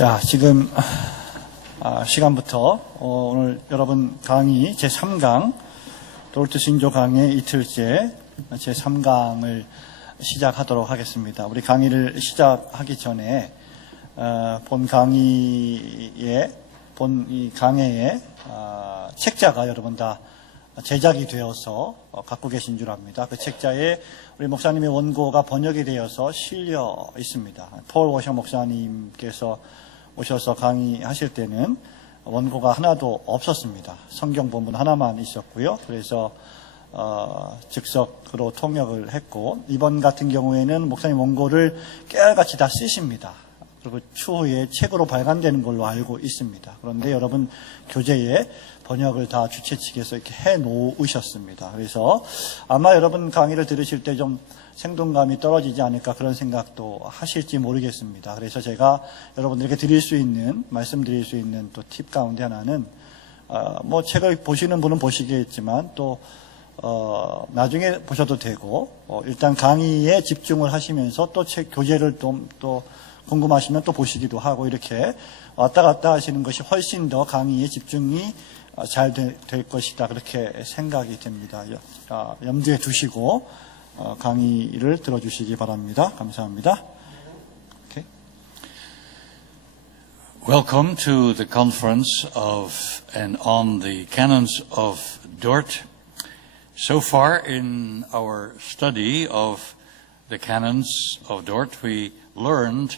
자, 지금 시간부터 오늘 여러분 강의 제3강 도르트 신조 강의 이틀째 제3강을 시작하도록 하겠습니다. 우리 강의를 시작하기 전에 본 강의에 이 강해의 책자가 여러분 다 제작이 되어서 갖고 계신 줄 압니다. 그 책자에 우리 목사님의 원고가 번역이 되어서 실려 있습니다. 폴 워셔 목사님께서 오셔서 강의하실 때는 원고가 하나도 없었습니다. 성경 본문 하나만 있었고요. 그래서 즉석으로 통역을 했고, 이번 같은 경우에는 목사님 원고를 깨알같이 다 쓰십니다. 그리고 추후에 책으로 발간되는 걸로 알고 있습니다. 그런데 여러분 교재에 번역을 다 주최 측에서 이렇게 해 놓으셨습니다. 그래서 아마 여러분 강의를 들으실 때 좀 생동감이 떨어지지 않을까 그런 생각도 하실지 모르겠습니다. 그래서 제가 여러분들에게 말씀드릴 수 있는 또 팁 가운데 하나는 뭐 책을 보시는 분은 보시겠지만 또 나중에 보셔도 되고 일단 강의에 집중을 하시면서 또 책 교재를 또 궁금하시면 또 보시기도 하고 이렇게 왔다 갔다 하시는 것이 훨씬 더 강의에 집중이 잘 될 것이다 그렇게 생각이 됩니다. 염두에 두시고 강의를 들어주시기 바랍니다. 감사합니다. Okay. Welcome to the conference of and on the canons of Dort. So far in our study of the canons of Dort, we learned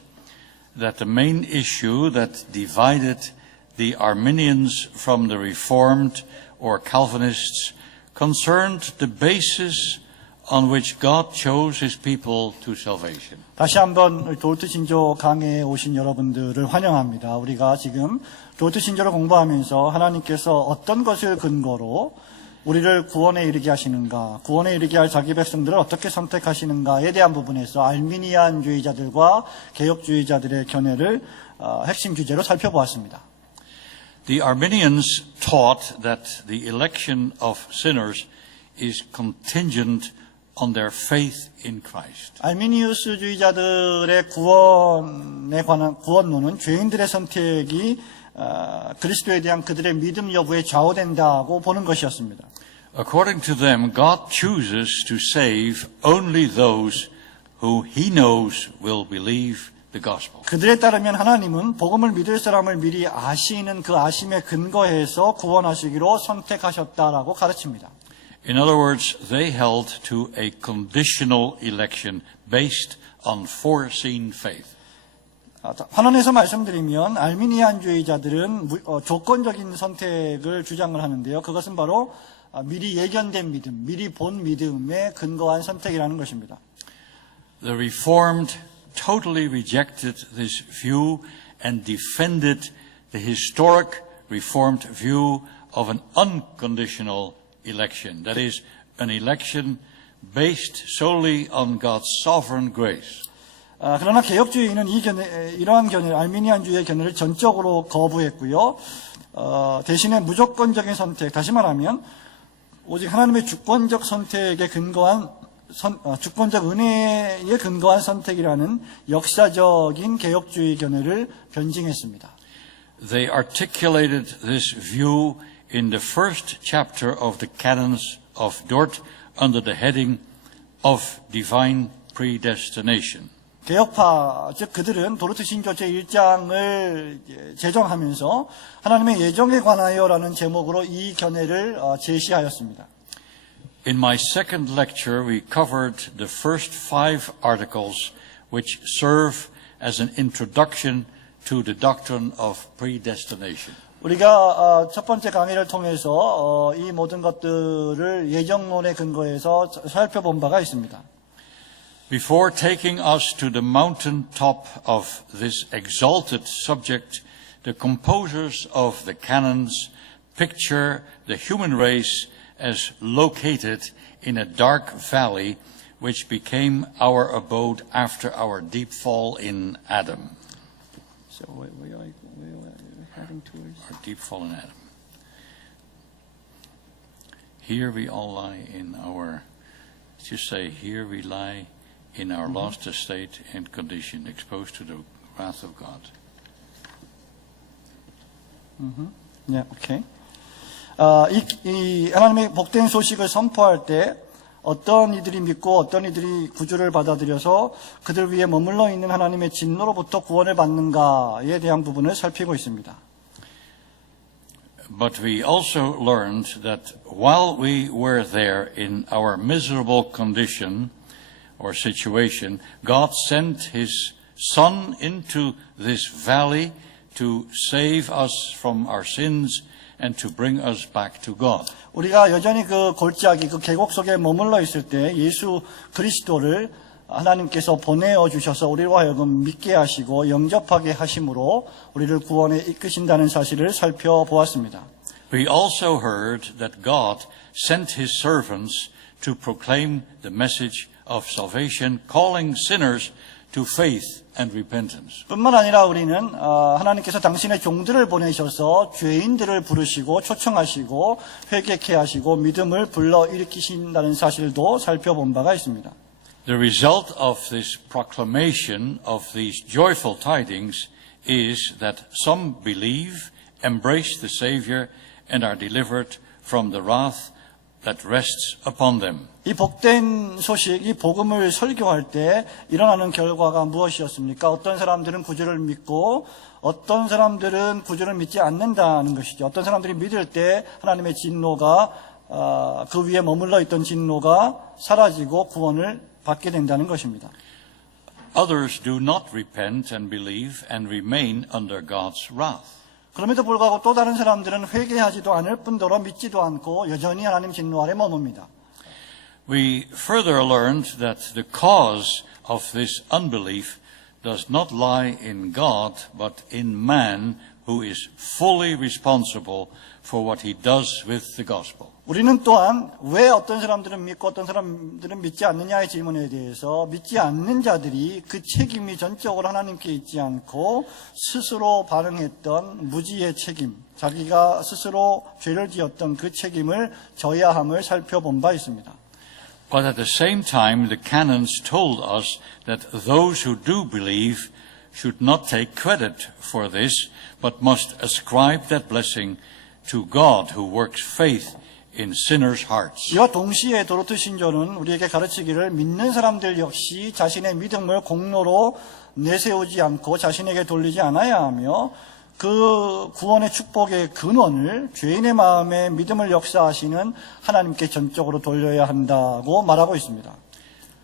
that the main issue that divided the Arminians from the Reformed or Calvinists concerned the basis on which God chose His people to salvation. 다시 한번 도르트 신조 강의에 오신 여러분들을 환영합니다. 우리가 지금 도르트 신조를 공부하면서 하나님께서 어떤 것을 근거로 우리를 구원에 이르게 하시는가, 구원에 이르게 할 자기 백성들을 어떻게 선택하시는가에 대한 부분에서 알미니안주의자들과 개혁주의자들의 견해를 핵심 주제로 살펴보았습니다. The Arminians taught that the election of sinners is contingent on their faith in Christ. 알미니우스주의자들의 구원에 관한 구원론은 죄인들의 선택이 그리스도에 대한 그들의 믿음 여부에 좌우된다고 보는 것이었습니다. According to them, God chooses to save only those who He knows will believe the gospel. 그들에 따르면 하나님은 복음을 믿을 사람을 미리 아시는 그 아심에 근거해서 구원하시기로 선택하셨다라고 가르칩니다. In other words, they held to a conditional election based on foreseen faith. 환원해서 말씀드리면 알미니안주의자들은 조건적인 선택을 주장을 하는데요. 그것은 바로 미리 예견된 믿음, 미리 본 믿음에 근거한 선택이라는 것입니다. The Reformed totally rejected this view and defended the historic Reformed view of an unconditional election. That is, an election based solely on God's sovereign grace. 그러나 개혁주의는 이러한 견해, 알미니안주의의 견해를 전적으로 거부했고요. 대신에 무조건적인 선택, 다시 말하면 오직 하나님의 주권적 선택에 근거한 주권적 은혜에 근거한 선택이라는 역사적인 개혁주의 견해를 변증했습니다. They articulated this view in the first chapter of the canons of Dort under the heading of divine predestination. 개혁파, 즉 그들은 도르트 신조 제1장을 제정하면서 하나님의 예정에 관하여라는 제목으로 이 견해를 제시하였습니다. In my second lecture, we covered the first 5 articles which serve as an introduction to the doctrine of predestination. 우리가 첫 번째 강의를 통해서 이 모든 것들을 예정론에 근거해서 살펴본 바가 있습니다. Before taking us to the mountain top of this exalted subject, the composers of the canons picture the human race as located in a dark valley which became our abode after our deep fall in Adam. So we are heading towards our deep fall in Adam. Here we all lie in our, just say, here we lie in our lost estate and condition, exposed to the wrath of God. 네, 오케이. 이 하나님의 복된 소식을 선포할 때 어떤 이들이 믿고 어떤 이들이 구주를 받아들여서 그들 위에 머물러 있는 하나님의 진노로부터 구원을 받는가에 대한 부분을 살피고 있습니다. But we also learned that while we were there in our miserable condition or situation, God sent His Son into this valley to save us from our sins and to bring us back to God. 우리가 여전히 그 골짜기, 그 계곡 속에 머물러 있을 때 예수 그리스도를 하나님께서 보내어 주셔서 우리로 하여금 믿게 하시고 영접하게 하심으로 우리를 구원에 이끄신다는 사실을 살펴보았습니다. We also heard that God sent His servants to proclaim the message of salvation, calling sinners to faith and repentance. 뿐만 아니라 우리는 하나님께서 당신의 종들을 보내셔서 죄인들을 부르시고 초청하시고 회개케 하시고 믿음을 불러일으키신다는 사실도 살펴본 바가 있습니다. The result of this proclamation of these joyful tidings is that some believe, embrace the Savior, and are delivered from the wrath that rests upon them. 이 복된 소식, 이 복음을 설교할 때 일어나는 결과가 무엇이었습니까? 어떤 사람들은 구주를 믿고 어떤 사람들은 구주를 믿지 않는다는 것이죠. 어떤 사람들이 믿을 때 하나님의 진노가 그 위에 머물러 있던 진노가 사라지고 구원을 받게 된다는 것입니다. Others do not repent and believe and remain under God's wrath. 그럼에도 불구하고 또 다른 사람들은 회개하지도 않을 뿐더러 믿지도 않고 여전히 하나님 진노 아래 머뭅니다. We further learned that the cause of this unbelief does not lie in God, but in man who is fully responsible for what he does with the gospel. 우리는 또한 왜 어떤 사람들은 믿고 어떤 사람들은 믿지 않느냐의 질문에 대해서 믿지 않는 자들이 그 책임이 전적으로 하나님께 있지 않고 스스로 발행했던 무지의 책임, 자기가 스스로 죄를 지었던 그 책임을 져야 함을 살펴본 바 있습니다. But at the same time, the canons told us that those who do believe should not take credit for this, but must ascribe that blessing to God who works faith in sinners' hearts. 이와 동시에 도르트 신조는 우리에게 가르치기를 믿는 사람들 역시 자신의 믿음을 공로로 내세우지 않고 자신에게 돌리지 않아야 하며 그 구원의 축복의 근원을 죄인의 마음에 믿음을 역사하시는 하나님께 전적으로 돌려야 한다고 말하고 있습니다.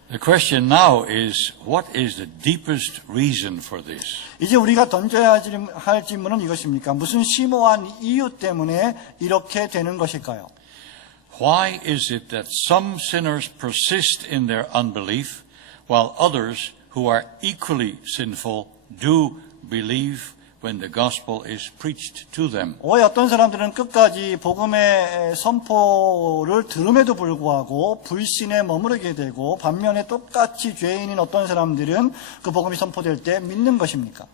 The question now is, what is the deepest reason for this? 이제 우리가 던져야 할 질문은 이것입니까? 무슨 심오한 이유 때문에 이렇게 되는 것일까요? Why is it that some sinners persist in their unbelief, while others who are equally sinful do believe when the gospel is preached to them? 왜 어떤 사람들은 끝까지 복음의 선포를 들음에도 불구하고 불신에 머무르게 되고 반면에 똑같이 죄인인 어떤 사람들은 그 복음이 선포될 때 믿는 것입니까?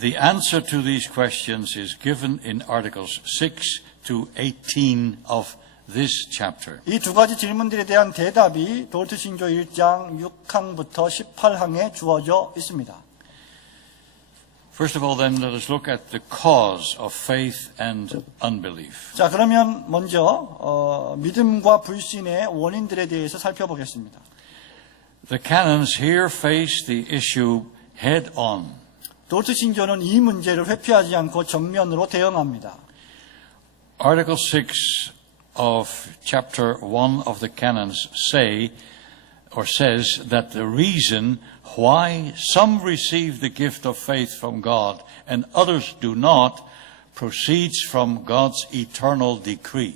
The answer to these questions is given in Articles 6 to 18 of this chapter. 이 두 가지 질문들에 대한 대답이 도르트 신조 1장 6항부터 18항에 주어져 있습니다. First of all, then, let us look at the cause of faith and unbelief. 자, 그러면 먼저 믿음과 불신의 원인들에 대해서 살펴보겠습니다. The canons here face the issue head on. 도르트 신조는 이 문제를 회피하지 않고 정면으로 대응합니다. Article 6 of chapter 1 of the canons says that the reason why some receive the gift of faith from God and others do not proceeds from God's eternal decree.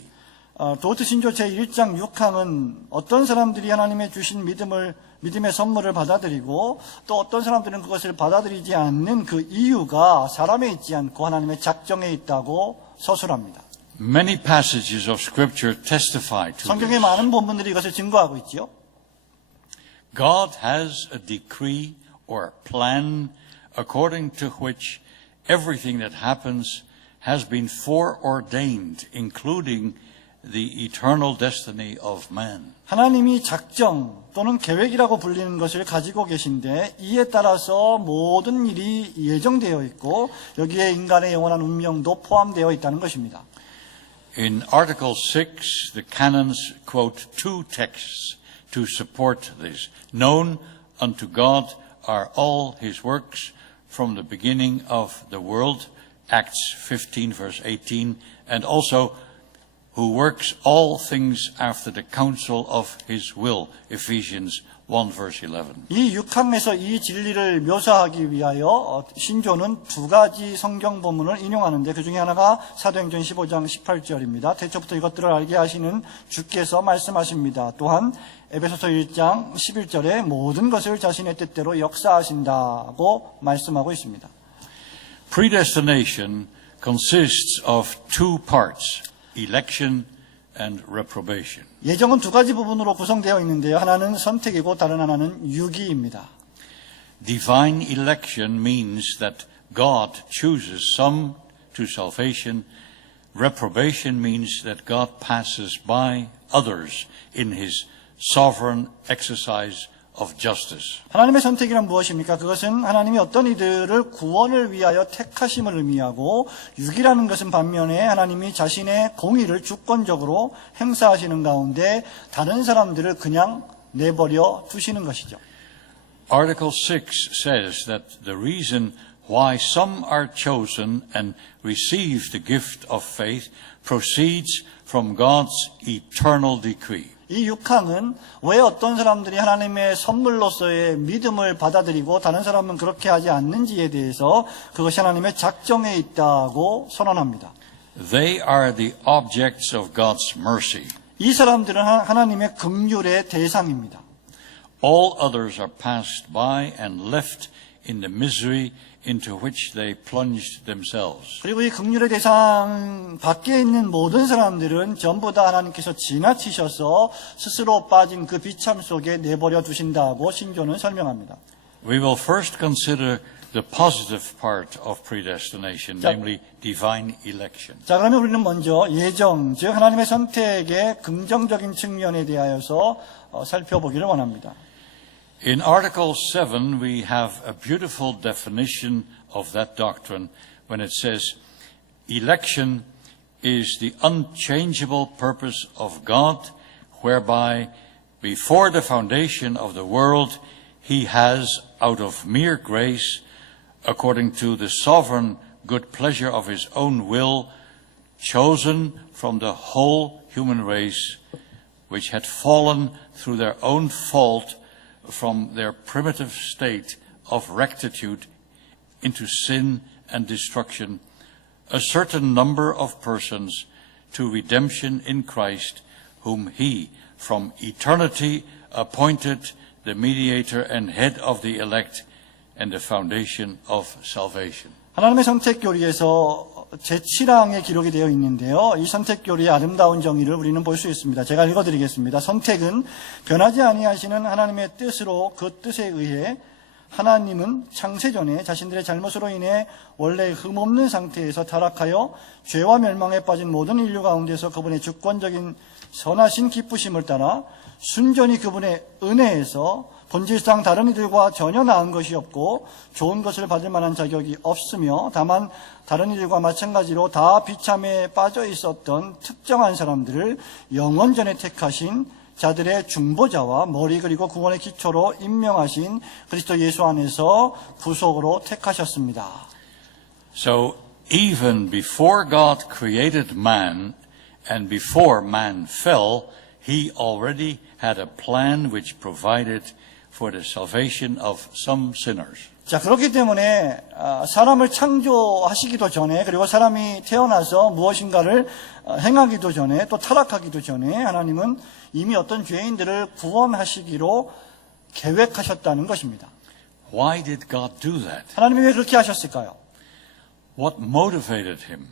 도르트 신조 제1장 6항은 어떤 사람들이 하나님의 주신 믿음의 선물을 받아들이고 또 어떤 사람들은 그것을 받아들이지 않는 그 이유가 사람에 있지 않고 하나님의 작정에 있다고 서술합니다. Many passages of Scripture testify to 성경의 this. 많은 본문들이 이것을 증거하고 있지요. God has a decree or plan according to which everything that happens has been foreordained, including the eternal destiny of man. 하나님이 작정 또는 계획이라고 불리는 것을 가지고 계신데 이에 따라서 모든 일이 예정되어 있고 여기에 인간의 영원한 운명도 포함되어 있다는 것입니다. In Article 6, the canons quote two texts to support this. Known unto God are all his works from the beginning of the world, Acts 15 verse 18, and also who works all things after the counsel of his will, Ephesians 1 verse 11. 이 6항에서 이 진리를 묘사하기 위하여 신조는 두 가지 성경 본문을 인용하는데 그 중에 하나가 사도행전 15장 18절입니다. 태초부터 이것들을 알게 하시는 주께서 말씀하십니다. 또한 에베소서 1장 11절에 모든 것을 자신의 뜻대로 역사하신다고 말씀하고 있습니다. Predestination consists of two parts, election and reprobation. 예정은 두 가지 부분으로 구성되어 있는데요. 하나는 선택이고 다른 하나는 유기입니다. Divine election means that God chooses some to salvation. Reprobation means that God passes by others in his sovereign exercise of justice. 하나님의 선택이란 무엇입니까? 그것은 하나님이 어떤 이들을 구원을 위하여 택하심을 의미하고 유기라는 것은 반면에 하나님이 자신의 공의를 주권적으로 행사하시는 가운데 다른 사람들을 그냥 내버려 두시는 것이죠. Article 6 says that the reason why some are chosen and receive the gift of faith proceeds from God's eternal decree. 이 6항은 왜 어떤 사람들이 하나님의 선물로서의 믿음을 받아들이고 다른 사람은 그렇게 하지 않는지에 대해서 그것이 하나님의 작정에 있다고 선언합니다. They are the objects of God's mercy. 이 사람들은 하나님의 긍휼의 대상입니다. All others are passed by and left in the misery into which they plunged themselves. 그리고 이 긍휼의 대상 밖에 있는 모든 사람들은 전부 다 하나님께서 지나치셔서 스스로 빠진 그 비참 속에 내버려 두신다고 신조는 설명합니다. We will first consider the positive part of predestination, namely divine election. 자, 그러면 우리는 먼저 예정, 즉 하나님의 선택의 긍정적인 측면에 대하여서 살펴보기를 원합니다. In Article 7, we have a beautiful definition of that doctrine when it says, election is the unchangeable purpose of God, whereby before the foundation of the world, he has, out of mere grace, according to the sovereign good pleasure of his own will, chosen from the whole human race, which had fallen through their own fault from their primitive state of rectitude into sin and destruction, a certain number of persons to redemption in Christ, whom he from eternity appointed the mediator and head of the elect and the foundation of salvation. 하나님의 선택교리에서 제7항에 기록이 되어 있는데요. 이 선택교리의 아름다운 정의를 우리는 볼 수 있습니다. 제가 읽어드리겠습니다. 선택은 변하지 아니하시는 하나님의 뜻으로 그 뜻에 의해 하나님은 창세전에 자신들의 잘못으로 인해 원래 흠없는 상태에서 타락하여 죄와 멸망에 빠진 모든 인류 가운데서 그분의 주권적인 선하신 기쁘심을 따라 순전히 그분의 은혜에서 본질상 다른 이들과 전혀 나은 것이 없고 좋은 것을 받을 만한 자격이 없으며 다만 다른 이들과 마찬가지로 다 비참에 빠져 있었던 특정한 사람들을 영원전에 택하신 자들의 중보자와 머리 그리고 구원의 기초로 임명하신 그리스도 예수 안에서 구속으로 택하셨습니다. So even before God created man and before man fell, he already had a plan which provided for the salvation of some sinners. 자, 그렇기 때문에 사람을 창조하시기도 전에 그리고 사람이 태어나서 무엇인가를 행하기도 전에 또 타락하기도 전에 하나님은 이미 어떤 죄인들을 구원하시기로 계획하셨다는 것입니다. Why did God do that? 하나님이 왜 그렇게 하셨을까요? What motivated him?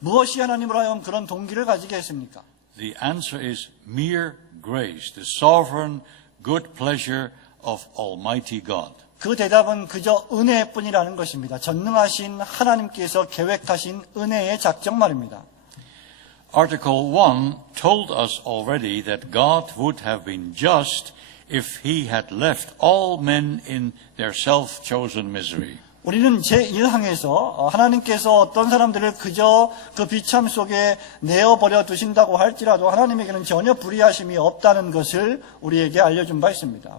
무엇이 하나님으로 하여금 그런 동기를 가지게 했습니까? The answer is mere grace, the sovereign good pleasure of Almighty God. 그 대답은 그저 은혜뿐이라는 것입니다. 전능하신 하나님께서 계획하신 은혜의 작정 말입니다. Article 1 told us already that God would have been just if he had left all men in their self-chosen misery. 우리는 제1항에서 하나님께서 어떤 사람들을 그저 그 비참 속에 내어버려 두신다고 할지라도 하나님에게는 전혀 불의하심이 없다는 것을 우리에게 알려준 바 있습니다.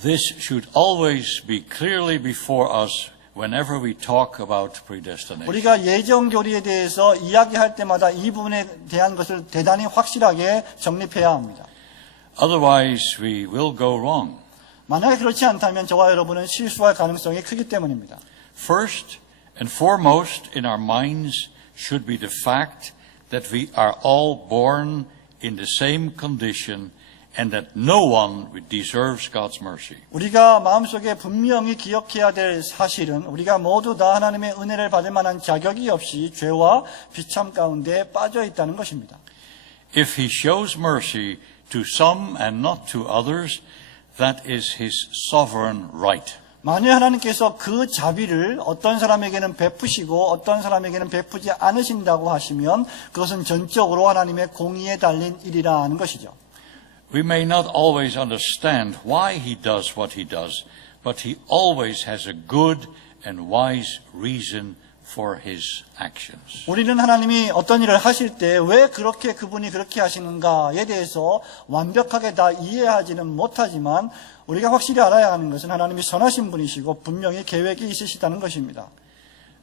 This should always be clearly before us whenever we talk about predestination. 우리가 예정교리에 대해서 이야기할 때마다 이 부분에 대한 것을 대단히 확실하게 정립해야 합니다. Otherwise, we will go wrong. 만약에 그렇지 않다면 저와 여러분은 실수할 가능성이 크기 때문입니다. First and foremost in our minds should be the fact that we are all born in the same condition and that no one deserves God's mercy. 우리가 마음속에 분명히 기억해야 될 사실은 우리가 모두 다 하나님의 은혜를 받을 만한 자격이 없이 죄와 비참 가운데 빠져 있다는 것입니다. If he shows mercy to some and not to others, that is his sovereign right. 만일 하나님께서 그 자비를 어떤 사람에게는 베푸시고 어떤 사람에게는 베푸지 않으신다고 하시면 그것은 전적으로 하나님의 공의에 달린 일이라는 것이죠. We may not always understand why he does what he does, but he always has a good and wise reason for his actions. 우리는 하나님이 어떤 일을 하실 때 왜 그렇게 그분이 그렇게 하시는가에 대해서 완벽하게 다 이해하지는 못하지만 우리가 확실히 알아야 하는 것은 하나님이 선하신 분이시고 분명히 계획이 있으시다는 것입니다.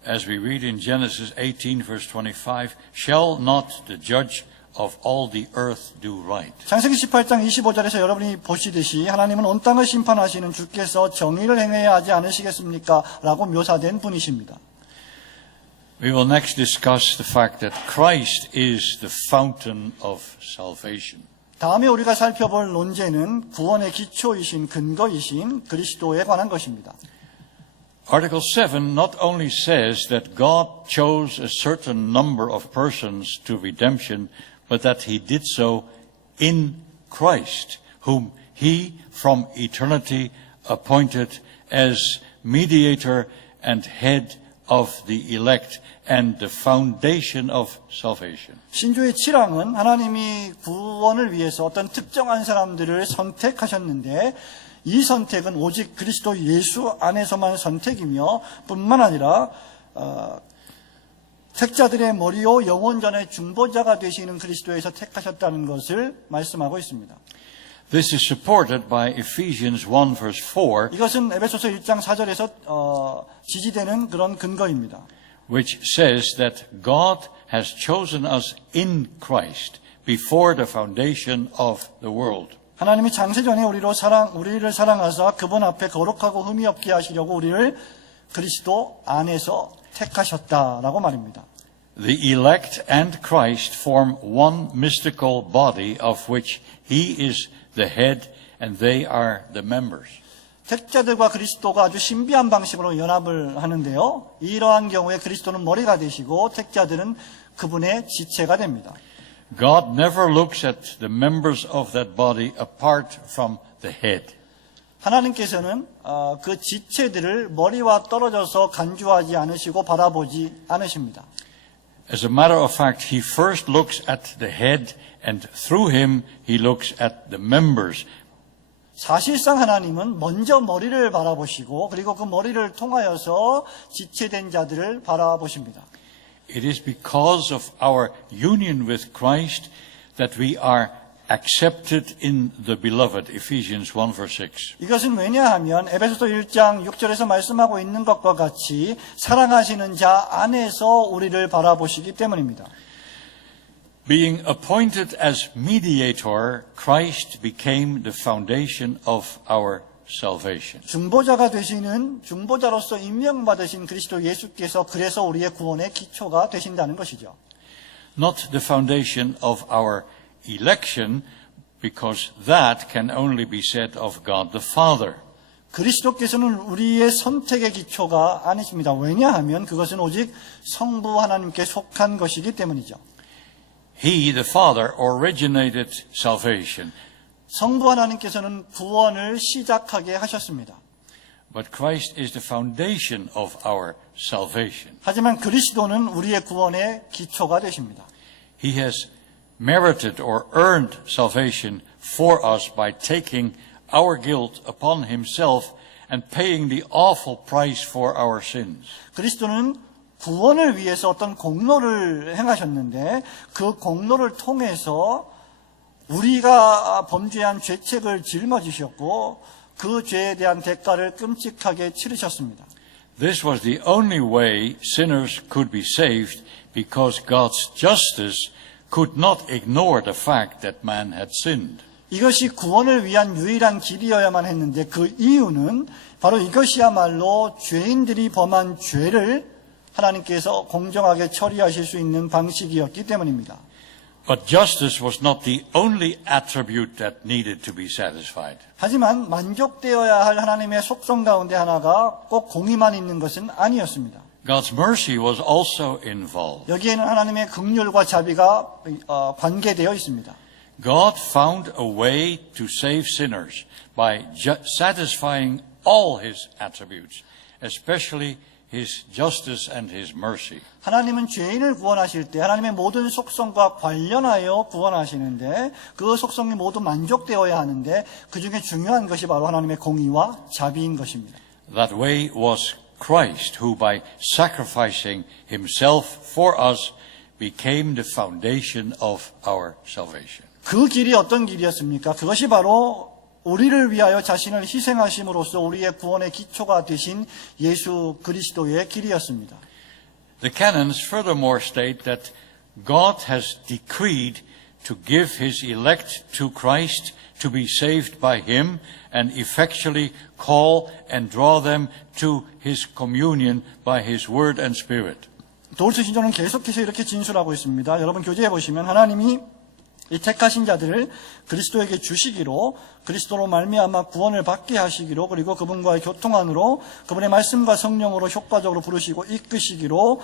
As we read in Genesis 18 verse 25, shall not the judge of all the earth do right? 창세기 18장 25절에서 여러분이 보시듯이 하나님은 온 땅을 심판하시는 주께서 정의를 행해야 하지 않으시겠습니까? 라고 묘사된 분이십니다. We will next discuss the fact that Christ is the fountain of salvation. 다음에 우리가 살펴볼 논제는 구원의 기초이신 근거이신 그리스도에 관한 것입니다. Article 7 not only says that God chose a certain number of persons to redemption, but that he did so in Christ, whom he from eternity appointed as mediator and head of the elect and the foundation of salvation. 신조의 7항은 하나님이 구원을 위해서 어떤 특정한 사람들을 선택하셨는데 이 선택은 오직 그리스도 예수 안에서만 선택이며 뿐만 아니라 택자들의 머리요 영원전의 중보자가 되시는 그리스도에서 택하셨다는 것을 말씀하고 있습니다. This is supported by Ephesians 1 verse 4, 이것은 에베소서 1장 4절에서 지지되는 그런 근거입니다. which says that God has chosen us in Christ before the foundation of the world. 하나님이 장세전에 우리를 사랑하사 그분 앞에 거룩하고 흠이 없게 하시려고 우리를 그리스도 안에서 택하셨다라고 말입니다. The elect and Christ form one mystical body of which he is the head and they are the members. 택자들과 그리스도가 아주 신비한 방식으로 연합을 하는데요. 이러한 경우에 그리스도는 머리가 되시고 택자들은 그분의 지체가 됩니다. God never looks at the members of that body apart from the head. 하나님께서는 그 지체들을 머리와 떨어져서 간주하지 않으시고 바라보지 않으십니다. As a matter of fact, he first looks at the head and through him he looks at the members. 사실상 하나님은 먼저 머리를 바라보시고 그리고 그 머리를 통하여서 지체된 자들을 바라보십니다. It is because of our union with Christ that we are accepted in the beloved. Ephesians 1 verse 6. 이것은 왜냐하면 에베소서 1장 6절에서 말씀하고 있는 것과 같이 사랑하시는 자 안에서 우리를 바라보시기 때문입니다. Being appointed as mediator, Christ became the foundation of our salvation. 중보자가 되시는 중보자로서 임명받으신 그리스도 예수께서 그래서 우리의 구원의 기초가 되신다는 것이죠. Not the foundation of our election, because that can only be said of God the Father. 그리스도께서는 우리의 선택의 기초가 아니십니다. 왜냐하면 그것은 오직 성부 하나님께 속한 것이기 때문이죠. He, the Father, originated salvation. 성부 하나님께서는 구원을 시작하게 하셨습니다. But Christ is the foundation of our salvation. 하지만 그리스도는 우리의 구원의 기초가 되십니다. He has merited or earned salvation for us by taking our guilt upon himself and paying the awful price for our sins. 그리스도는 구원을 위해서 어떤 공로를 행하셨는데 그 공로를 통해서 우리가 범죄한 죄책을 짊어지셨고 그 죄에 대한 대가를 끔찍하게 치르셨습니다. This was the only way sinners could be saved because God's justice could not ignore the fact that man had sinned. 이것이 구원을 위한 유일한 길이어야만 했는데 그 이유는 바로 이것이야말로 죄인들이 범한 죄를 하나님께서 공정하게 처리하실 수 있는 방식이었기 때문입니다. But justice was not the only attribute that needed to be satisfied. 하지만 만족되어야 할 하나님의 속성 가운데 하나가 꼭 공의만 있는 것은 아니었습니다. God's mercy was also involved. 여기에는 하나님의 긍휼과 자비가 관계되어 있습니다. God found a way to save sinners by satisfying all his attributes, especially his justice and his mercy. 하나님은 죄인을 구원하실 때 하나님의 모든 속성과 관련하여 구원하시는데 그 속성이 모두 만족되어야 하는데 그 중에 중요한 것이 바로 하나님의 공의와 자비인 것입니다. That way was Christ, who by sacrificing himself for us became the foundation of our salvation. 그 길이 어떤 길이었습니까? 그것이 바로 우리를 위하여 자신을 희생하심으로써 우리의 구원의 기초가 되신 예수 그리스도의 길이었습니다. The canons furthermore state that God has decreed to give his elect to Christ to be saved by him and effectually call and draw them to his communion by his word and spirit. 도울스 신조는 계속해서 이렇게 진술하고 있습니다. 여러분 교재에 보시면 하나님이 이 택하신 자들을 그리스도에게 주시기로 그리스도로 말미암아 구원을 받게 하시기로 그리고 그분과의 교통 안으로 그분의 말씀과 성령으로 효과적으로 부르시고 이끄시기로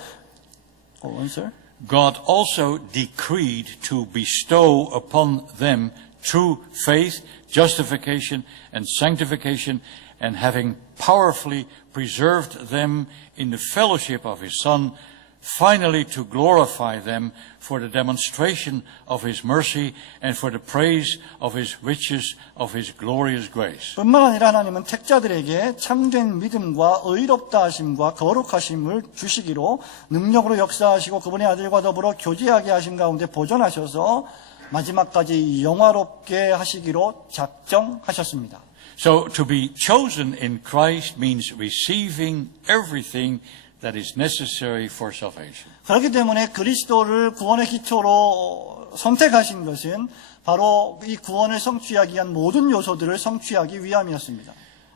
God also decreed to bestow upon them through faith, justification and sanctification and having powerfully preserved them in the fellowship of his Son, finally to glorify them for the demonstration of his mercy and for the praise of his riches of his glorious grace. 뿐만 아니라 하나님은 택자들에게 참된 믿음과 의롭다 하심과 거룩하심을 주시기로 능력으로 역사하시고 그분의 아들과 더불어 교제하게 하심 가운데 보존하셔서 마지막까지 영화롭게 하시기로 작정하셨습니다. So to be chosen in Christ means receiving everything that is necessary for salvation. 그렇기 때문에 그리스도를 구원의 기초로 선택하신 것은 바로 이 구원을 성취하기 위한 모든 요소들을 성취하기 위함이었습니다.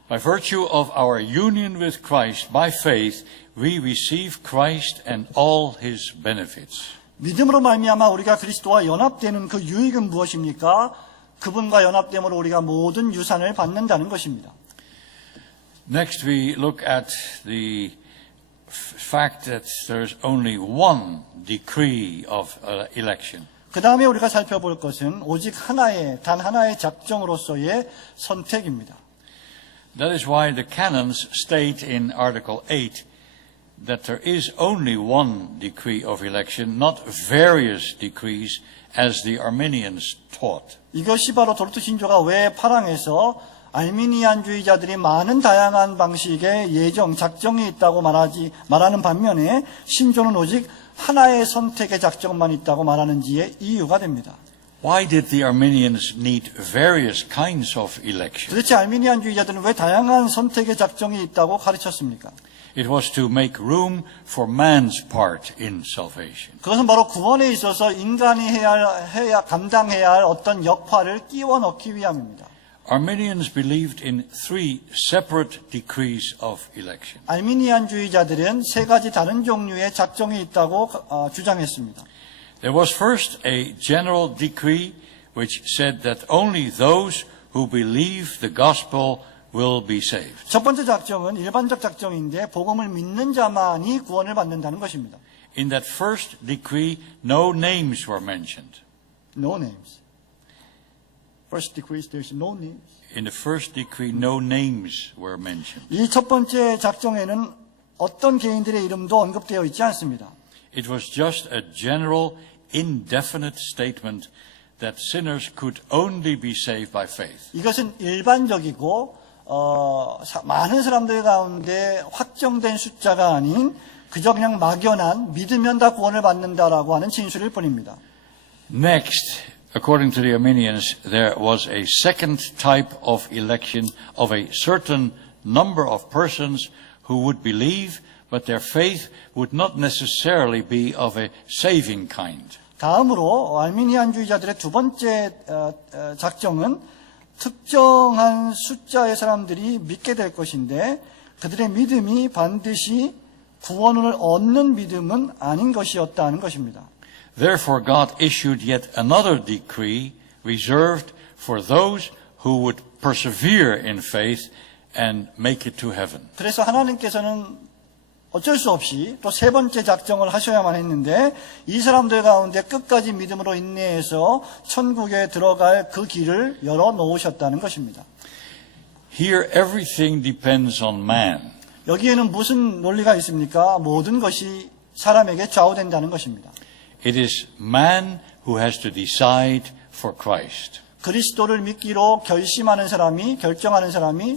By virtue of our union with Christ by faith, we receive Christ and all his benefits. 믿음으로 말미암아 우리가 그리스도와 연합되는 그 유익은 무엇입니까? 그분과 연합됨으로 우리가 모든 유산을 받는다는 것입니다. Next we look at the fact that there's only one decree of election. 그 다음에 우리가 살펴볼 것은 오직 하나의, 단 하나의 작정으로서의 선택입니다. That is why the canons state in Article 8 that there is only one decree of election, not various decrees as the Arminians taught. 이것이 바로 도르트 신조가 왜 파랑에서 알미니안주의자들이 많은 다양한 방식의 예정, 작정이 있다고 말하는 반면에 신조는 오직 하나의 선택의 작정만 있다고 말하는지의 이유가 됩니다. Why did the Arminians need various kinds of election? 도대체 알미니안주의자들은 왜 다양한 선택의 작정이 있다고 가르쳤습니까? It was to make room for man's part in salvation. 그것은 바로 구원에 있어서 인간이 감당해야 할 어떤 역할을 끼워 넣기 위함입니다. Arminians believed in three separate decrees of election. 알미니안주의자들은 세 가지 다른 종류의 작정이 있다고 주장했습니다. There was first a general decree which said that only those who believe the gospel will be saved. 첫 번째 작정은 일반적 작정인데 복음을 믿는 자만이 구원을 받는다는 것입니다. In that first decree, no names were mentioned. No names. First decree, there's no names. In the first decree, no names were mentioned. 이 첫 번째 작정에는 어떤 개인들의 이름도 언급되어 있지 않습니다. It was just a general indefinite statement that sinners could only be saved by faith. 이것은 일반적이고 많은 사람들 가운데 확정된 숫자가 아닌 그저 그냥 막연한 믿으면 다 구원을 받는다라고 하는 진술일 뿐입니다. Next, according to the Arminians, there was a second type of election of a certain number of persons who would believe, but their faith would not necessarily be of a saving kind. 다음으로 알미니안주의자들의 두 번째 작정은 특정한 숫자의 사람들이 믿게 될 것인데 그들의 믿음이 반드시 구원을 얻는 믿음은 아닌 것이었다는 것입니다. Therefore God issued yet another decree reserved for those who would persevere in faith and make it to heaven. 그래서 하나님께서는 어쩔 수 없이 또 세 번째 작정을 하셔야만 했는데 이 사람들 가운데 끝까지 믿음으로 인내해서 천국에 들어갈 그 길을 열어 놓으셨다는 것입니다. Here everything depends on man. 여기에는 무슨 논리가 있습니까? 모든 것이 사람에게 좌우된다는 것입니다. It is man who has to decide for Christ. 그리스도를 믿기로 결정하는 사람이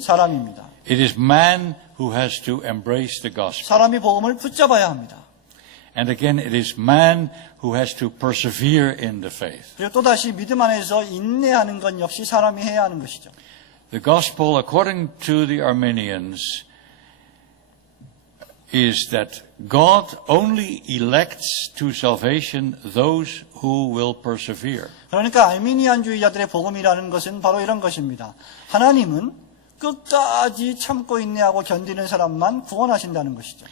사람입니다. It is man who has to embrace the gospel. 사람이 복음을 붙잡아야 합니다. And again, it is man who has to persevere in the faith. 그리고 또다시 믿음 안에서 인내하는 건 역시 사람이 해야 하는 것이죠. The gospel, according to the Arminians, is that God only elects to salvation those who will persevere. 그러니까 알미니안주의자들의 복음이라는 것은 바로 이런 것입니다. 하나님은 끝까지 참고 인내하고 견디는 사람만 구원하신다는 것이죠.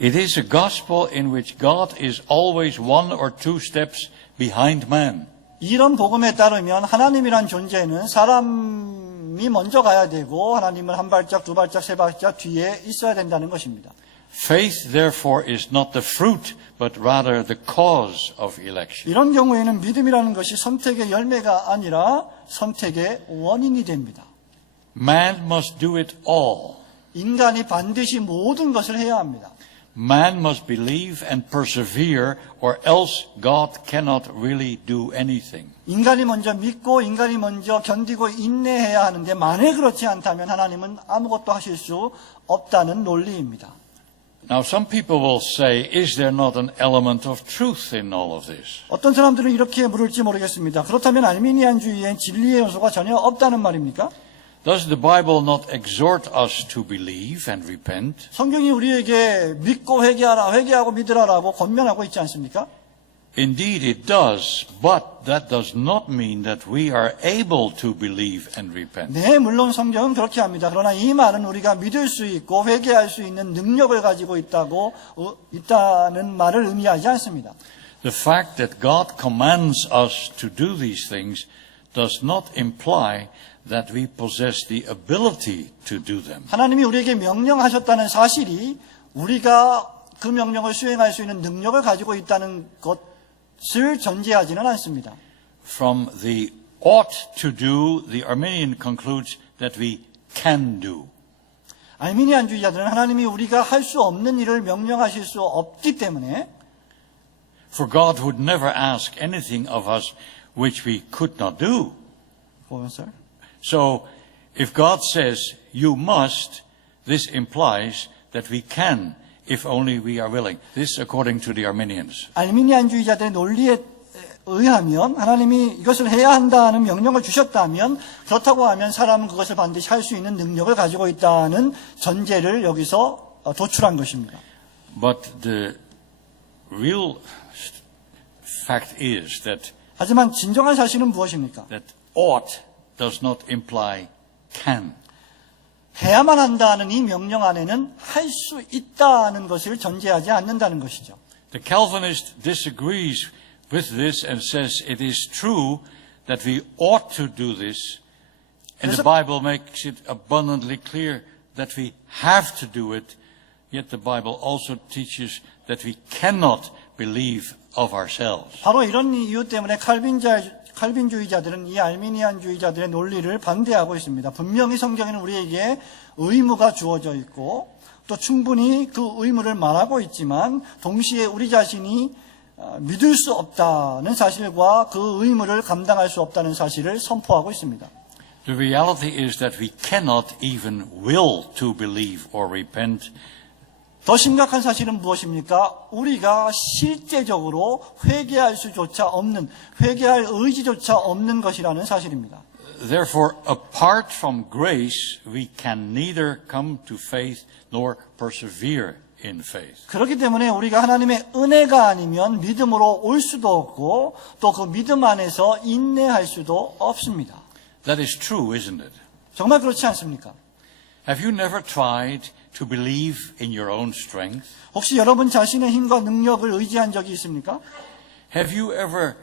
It is a gospel in which God is always one or two steps behind man. 이런 복음에 따르면 하나님이란 존재는 사람이 먼저 가야 되고 하나님은 한 발짝, 두 발짝, 세 발짝 뒤에 있어야 된다는 것입니다. Faith, therefore, is not the fruit, but rather the cause of election. 이런 경우에는 믿음이라는 것이 선택의 열매가 아니라 선택의 원인이 됩니다. Man must do it all. 인간이 반드시 모든 것을 해야 합니다. Man must believe and persevere, or else God cannot really do anything. 인간이 먼저 믿고 인간이 먼저 견디고 인내해야 하는데 만일 그렇지 않다면 하나님은 아무것도 하실 수 없다는 논리입니다. Now, some people will say, is there not an element of truth in all of this? 어떤 사람들은 이렇게 물을지 모르겠습니다. 그렇다면 알미니안주의엔 진리의 요소가 전혀 없다는 말입니까? Does the Bible not exhort us to believe and repent? 성경이 우리에게 믿고 회개하고 믿으라라고 권면하고 있지 않습니까? Indeed, it does, but that does not mean that we are able to believe and repent. 네, 물론 성경은 그렇게 합니다. 그러나 이 말은 우리가 믿을 수 있고 회개할 수 있는 능력을 가지고 있다는 말을 의미하지 않습니다. The fact that God commands us to do these things does not imply that we possess the ability to do them. 하나님이 우리에게 명령하셨다는 사실이 우리가 그 명령을 수행할 수 있는 능력을 가지고 있다는 것을 전제하지는 않습니다. From the ought to do, the Arminian concludes that we can do. 알미니안주의자들은 하나님이 우리가 할 수 없는 일을 명령하실 수 없기 때문에 For God would never ask anything of us which we could not do. So, if God says, you must, this implies that we can, if only we are willing. This according to the Arminians. 알미니안주의자들의 논리에 의하면 하나님이 이것을 해야 한다는 명령을 주셨다면 그렇다고 하면 사람은 그것을 반드시 할 수 있는 능력을 가지고 있다는 전제를 여기서 도출한 것입니다. But the real fact is that 하지만 진정한 사실은 무엇입니까? that ought does not imply can. 해야만 한다는 이 명령 안에는 할 수 있다는 것을 전제하지 않는다는 것이죠. The Calvinist disagrees with this and says it is true that we ought to do this, and the Bible makes it abundantly clear that we have to do it, yet the Bible also teaches that we cannot believe of ourselves. 바로 이런 이유 때문에 칼빈주의자들은 이 알미니안주의자들의 논리를 반대하고 있습니다. 분명히 성경에는 우리에게 의무가 주어져 있고 또 충분히 그 의무를 말하고 있지만 동시에 우리 자신이 믿을 수 없다는 사실과 그 의무를 감당할 수 없다는 사실을 선포하고 있습니다. The reality is that we cannot even will to believe or repent. 더 심각한 사실은 무엇입니까? 우리가 실제적으로 회개할 수조차 없는, 회개할 의지조차 없는 것이라는 사실입니다. Therefore, apart from grace, we can neither come to faith nor persevere in faith. 그렇기 때문에 우리가 하나님의 은혜가 아니면 믿음으로 올 수도 없고 또 그 믿음 안에서 인내할 수도 없습니다. That is true, isn't it? 정말 그렇지 않습니까? Have you never tried to believe in your own strength? 혹시 여러분 자신의 힘과 능력을 의지한 적이 있습니까? Have you ever,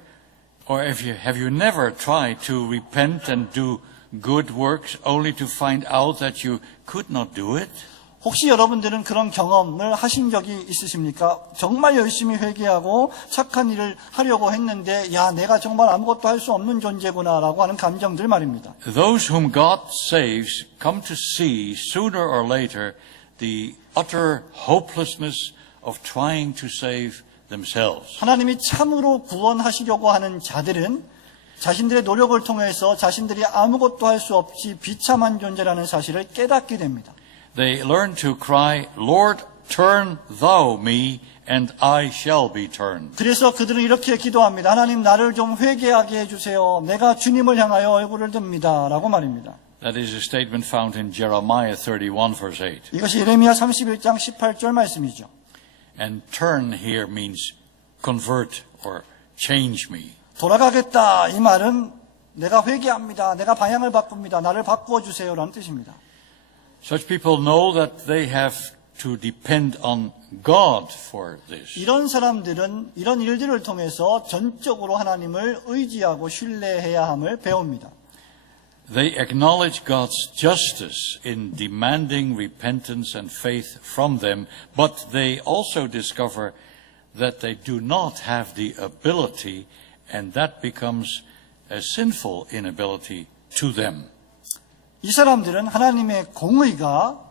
or have you never tried to repent and do good works only to find out that you could not do it? 혹시 여러분들은 그런 경험을 하신 적이 있으십니까? 정말 열심히 회개하고 착한 일을 하려고 했는데 야, 내가 정말 아무것도 할 수 없는 존재구나라고 하는 감정들 말입니다. Those whom God saves come to see sooner or later the utter hopelessness of trying to save themselves. 하나님이 참으로 구원하시려고 하는 자들은 자신들의 노력을 통해서 자신들이 아무것도 할 수 없이 비참한 존재라는 사실을 깨닫게 됩니다. They learn to cry, Lord, turn thou me, and I shall be turned. 그래서 그들은 이렇게 기도합니다. 하나님 나를 좀 회개하게 해주세요. 내가 주님을 향하여 얼굴을 듭니다. 라고 말입니다. That is a statement found in Jeremiah 31, verse 8. 이것이 예레미야 31장 18절 말씀이죠. And turn here means convert or change me. 돌아가겠다 이 말은 내가 회개합니다. 내가 방향을 바꿉니다. 나를 바꾸어 주세요. 라는 뜻입니다. Such people know that they have to depend on God for this. 이런 사람들은 이런 일들을 통해서 전적으로 하나님을 의지하고 신뢰해야 함을 배웁니다. They acknowledge God's justice in demanding repentance and faith from them, but they also discover that they do not have the ability, and that becomes a sinful inability to them. 이 사람들은 하나님의 공의가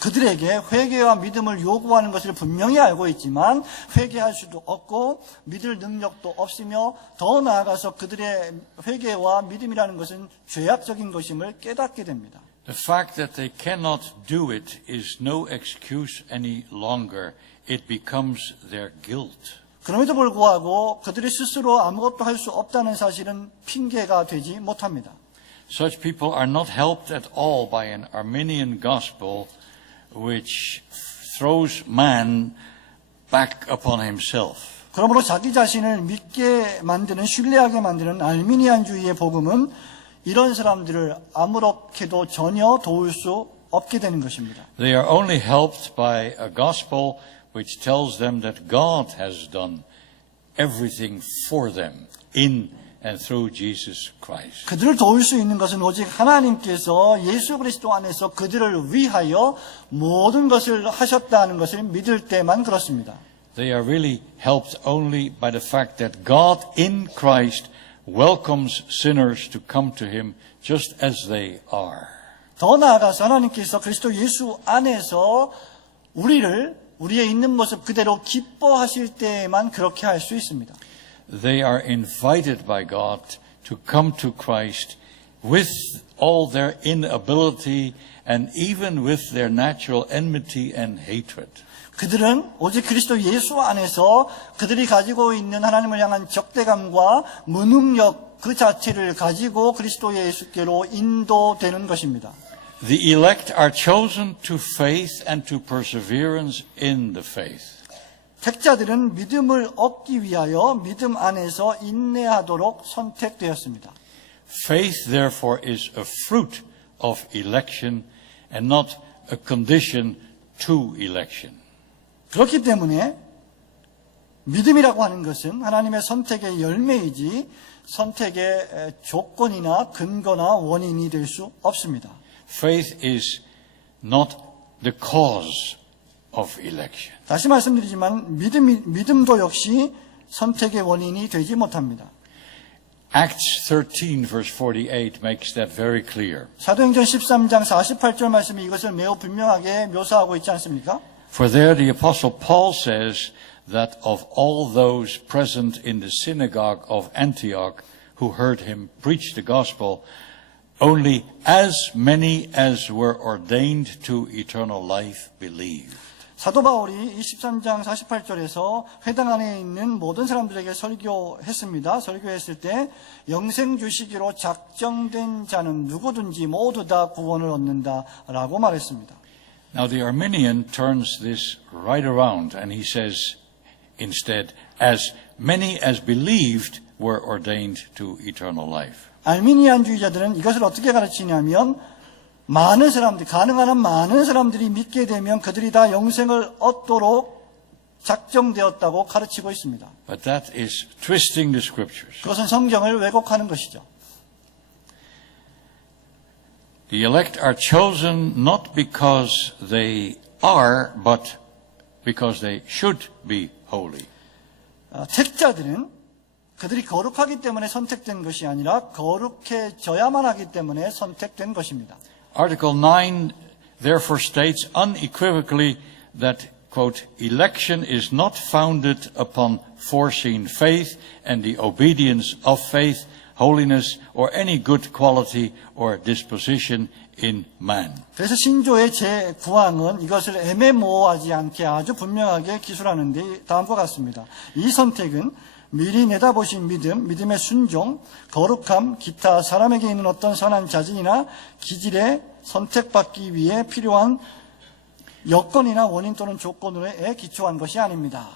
그들에게 회개와 믿음을 요구하는 것을 분명히 알고 있지만 회개할 수도 없고 믿을 능력도 없으며 더 나아가서 그들의 회개와 믿음이라는 것은 죄악적인 것임을 깨닫게 됩니다. The fact that they cannot do it is no excuse any longer. It becomes their guilt. 그럼에도 불구하고 그들이 스스로 아무것도 할 수 없다는 사실은 핑계가 되지 못합니다. Such people are not helped at all by an Arminian gospel which throws man back upon himself. 그러므로 자기 자신을 믿게 만드는 신뢰하게 만드는 알미니안주의의 복음은 이런 사람들을 아무렇게도 전혀 도울 수 없게 되는 것입니다. They are only helped by a gospel which tells them that God has done everything for them in and through Jesus Christ. 그들을 도울 수 있는 것은 오직 하나님께서 예수 그리스도 안에서 그들을 위하여 모든 것을 하셨다는 것을 믿을 때만 그렇습니다. They are really helped only by the fact that God in Christ welcomes sinners to come to Him just as they are. 더 나아가서 하나님께서 그리스도 예수 안에서 우리의 있는 모습 그대로 기뻐하실 때에만 그렇게 할 수 있습니다. They are invited by God to come to Christ with all their inability and even with their natural enmity and hatred. 그들은 오직 그리스도 예수 안에서 그들이 가지고 있는 하나님을 향한 적대감과 무능력 그 자체를 가지고 그리스도 예수께로 인도되는 것입니다. The elect are chosen to faith and to perseverance in the faith. 택자들은 믿음을 얻기 위하여 믿음 안에서 인내하도록 선택되었습니다. Faith, therefore, is a fruit of election and not a condition to election. 그렇기 때문에 믿음이라고 하는 것은 하나님의 선택의 열매이지 선택의 조건이나 근거나 원인이 될 수 없습니다. Faith is not the cause of election. 다시 말씀드리지만 믿음도 역시 선택의 원인이 되지 못합니다. Acts 13 verse 48 makes that very clear. 사도행전 13장 48절 말씀이 이것을 매우 분명하게 묘사하고 있지 않습니까? For there the apostle Paul says that of all those present in the synagogue of Antioch who heard him preach the gospel, only as many as were ordained to eternal life believed. 사도 바울이 23장 48절에서 회당 안에 있는 모든 사람들에게 설교했습니다. 설교했을 때 영생 주시기로 작정된 자는 누구든지 모두 다 구원을 얻는다라고 말했습니다. Now the Arminian turns this right around and he says instead, as many as believed were ordained to eternal life. 알미니안주의자들은 이것을 어떻게 가르치냐면 많은 사람들, 가능한 한 많은 사람들이 믿게 되면 그들이 다 영생을 얻도록 작정되었다고 가르치고 있습니다. But that is twisting the scriptures. 그것은 성경을 왜곡하는 것이죠. The elect are chosen not because they are, but because they should be holy. 택자들은 그들이 거룩하기 때문에 선택된 것이 아니라 거룩해져야만 하기 때문에 선택된 것입니다. Article 9 therefore states unequivocally that, quote, election is not founded upon foreseen faith and the obedience of faith, holiness, or any good quality or disposition in man. 그래서 신조의 제9항은 이것을 애매모호하지 않게 아주 분명하게 기술하는데 다음과 같습니다. 이 선택은 미리 내다보신 믿음, 믿음의 순종, 거룩함, 기타 사람에게 있는 어떤 선한 자질이나 기질에 선택받기 위해 필요한 여건이나 원인 또는 조건에 기초한 것이 아닙니다.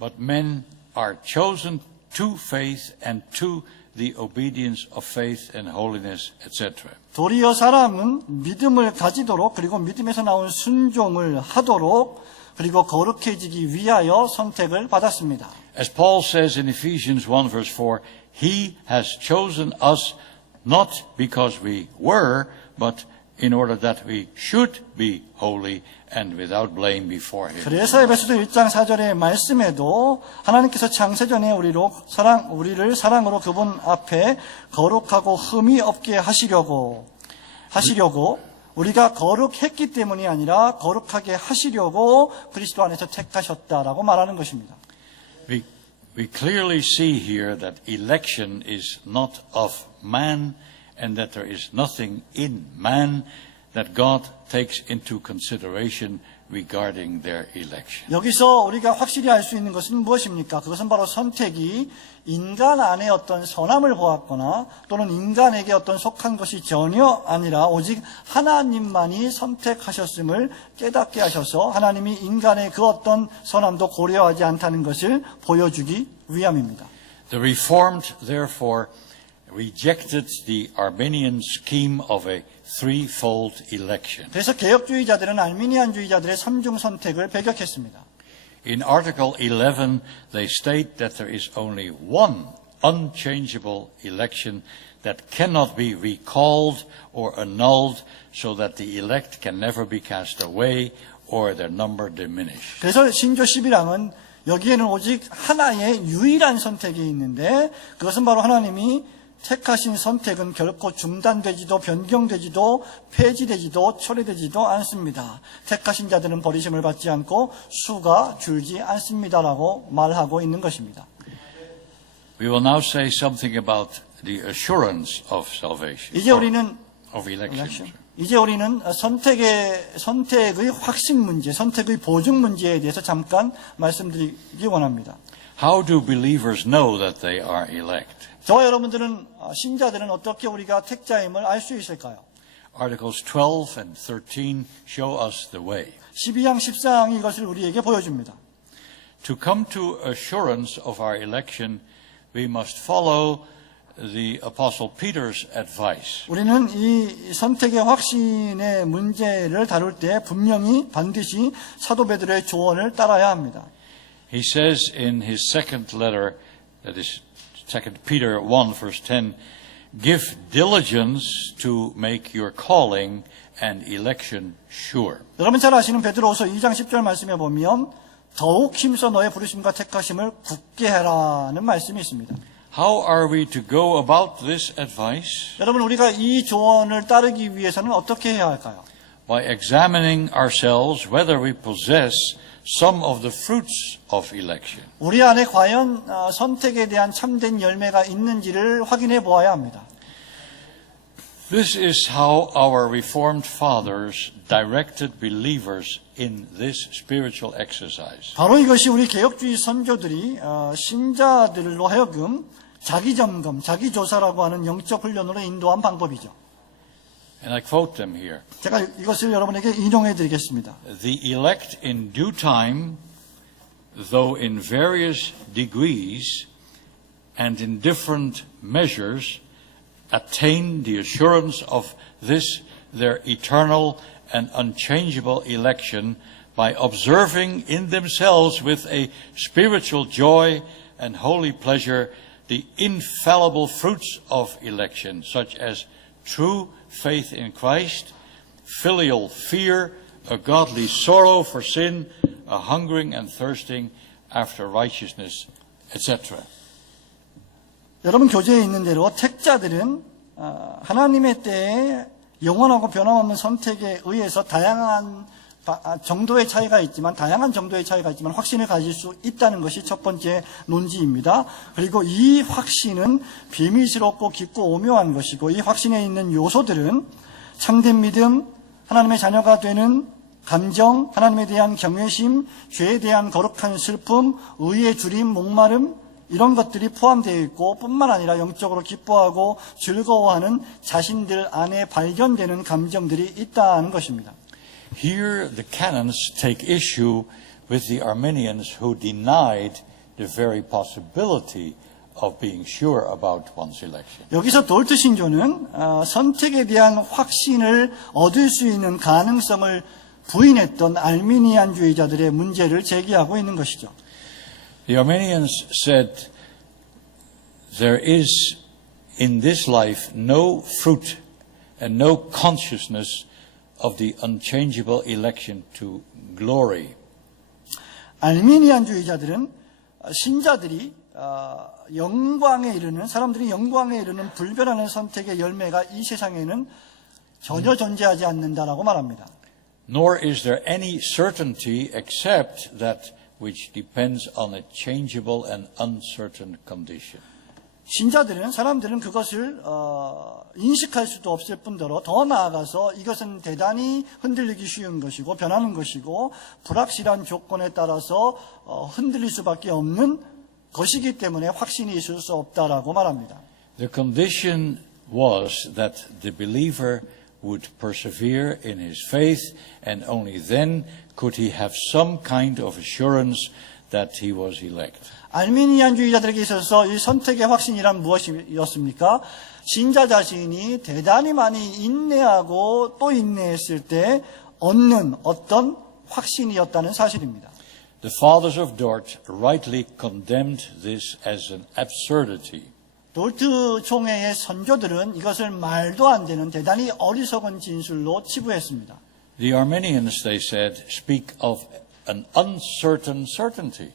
But men are chosen to faith and to the obedience of faith and holiness, etc. 도리어 사람은 믿음을 가지도록 그리고 믿음에서 나온 순종을 하도록 그리고 거룩해지기 위하여 선택을 받았습니다. As Paul says in Ephesians 1 verse 4, He has chosen us not because we were, but in order that we should be holy and without blame before Him. 그래서 에베소서 1장 4절의 말씀에도 하나님께서 창세전에 우리를 사랑으로 그분 앞에 거룩하고 흠이 없게 하시려고 우리가 거룩했기 때문이 아니라 거룩하게 하시려고 그리스도 안에서 택하셨다라고 말하는 것입니다. We clearly see here that election is not of man and that there is nothing in man that God takes into consideration regarding their election. 여기서 우리가 확실히 알 수 있는 것은 무엇입니까? 그것은 바로 선택이 인간 안에 어떤 선함을 보았거나 또는 인간에게 어떤 속한 것이 전혀 아니라 오직 하나님만이 선택하셨음을 깨닫게 하셔서 하나님이 인간의 그 어떤 선함도 고려하지 않다는 것을 보여주기 위함입니다. The Reformed, therefore, rejected the Arminian scheme of a threefold election. 그래서 개혁주의자들은 알미니안주의자들의 삼중 선택을 배격했습니다. In Article 11, they state that there is only one unchangeable election that cannot be recalled or annulled so that the elect can never be cast away or their number diminished. 그래서 신조 11항은 여기에는 오직 하나의 유일한 선택이 있는데 그것은 바로 하나님이 택하신 선택은 결코 중단되지도 변경되지도 폐지되지도 처리되지도 않습니다. 택하신 자들은 버리심을 받지 않고 수가 줄지 않습니다라고 말하고 있는 것입니다. We will now say something about the assurance of salvation. 이제 우리는 of election. 선택의 확신 문제, 선택의 보증 문제에 대해서 잠깐 말씀드리기 원합니다. How do believers know that they are elect? 저와 여러분들은 신자들은 어떻게 우리가 택자임을 알 수 있을까요? Articles 12 and 13 show us the way. 12항 14항이 이것을 우리에게 보여줍니다. To come to assurance of our election, we must follow the Apostle Peter's advice. 우리는 이 선택의 확신의 문제를 다룰 때 분명히 반드시 사도 베드로의 조언을 따라야 합니다. He says in his second letter, that is 2 Peter 1 verse 10, give diligence to make your calling and election sure. 여러분 잘 아시는 베드로후서 2장 10절 말씀에 보면 더욱 힘써 너의 부르심과 택하심을 굳게 해라는 말씀이 있습니다. How are we to go about this advice? 여러분 우리가 이 조언을 따르기 위해서는 어떻게 해야 할까요? By examining ourselves whether we possess some of the fruits of election. 우리 안에 과연 선택에 대한 참된 열매가 있는지를 확인해 보아야 합니다. This is how our Reformed fathers directed believers in this spiritual exercise. 바로 이것이 우리 개혁주의 선조들이 신자들로 하여금 자기점검, 자기조사라고 하는 영적 훈련으로 인도한 방법이죠. And I quote them here. 제가 이것을 여러분에게 인용해 드리겠습니다. The elect in due time, though in various degrees and in different measures, attain the assurance of this their eternal and unchangeable election by observing in themselves with a spiritual joy and holy pleasure the infallible fruits of election, such as true faith in Christ, filial fear, a godly sorrow for sin, a hungering and thirsting after righteousness, etc. 여러분 교재에 있는 대로 택자들은 하나님의 때에 영원하고 변함없는 선택에 의해서 다양한 정도의 차이가 있지만 확신을 가질 수 있다는 것이 첫 번째 논지입니다. 그리고 이 확신은 비밀스럽고 깊고 오묘한 것이고 이 확신에 있는 요소들은 참된 믿음, 하나님의 자녀가 되는 감정, 하나님에 대한 경외심, 죄에 대한 거룩한 슬픔, 의의 주림, 목마름 이런 것들이 포함되어 있고 뿐만 아니라 영적으로 기뻐하고 즐거워하는 자신들 안에 발견되는 감정들이 있다는 것입니다. Here the canons take issue with the Arminians who denied the very possibility of being sure about one's election. 여기서 돌트 신조는 선택에 대한 확신을 얻을 수 있는 가능성을 부인했던 알미니안주의자들의 문제를 제기하고 있는 것이죠. The Arminians said there is in this life no fruit and no consciousness of the unchangeable election to glory. 알미니안주의자들은 신자들이 영광에 이르는 사람들이 영광에 이르는 불변하는 선택의 열매가 이 세상에는 전혀 존재하지 않는다라고 말합니다. Nor is there any certainty except that which depends on a changeable and uncertain condition. 신자들은 사람들은 그것을 인식할 수도 없을 뿐더러 더 나아가서 이것은 대단히 흔들리기 쉬운 것이고 변하는 것이고 불확실한 조건에 따라서 흔들릴 수밖에 없는 것이기 때문에 확신이 있을 수 없다라고 말합니다. The condition was that the believer would persevere in his faith, and only then could he have some kind of assurance that he was elect. 알미니안주의자들에게 있어서 이 선택의 확신이란 무엇이었습니까? 신자 자신이 대단히 많이 인내하고 또 인내했을 때 얻는 어떤 확신이었다는 사실입니다. The fathers of Dort rightly condemned this as an absurdity. 돌트 총회의 선조들은 이것을 말도 안 되는 대단히 어리석은 진술로 치부했습니다. The Arminians, they said, speak of an uncertain certainty.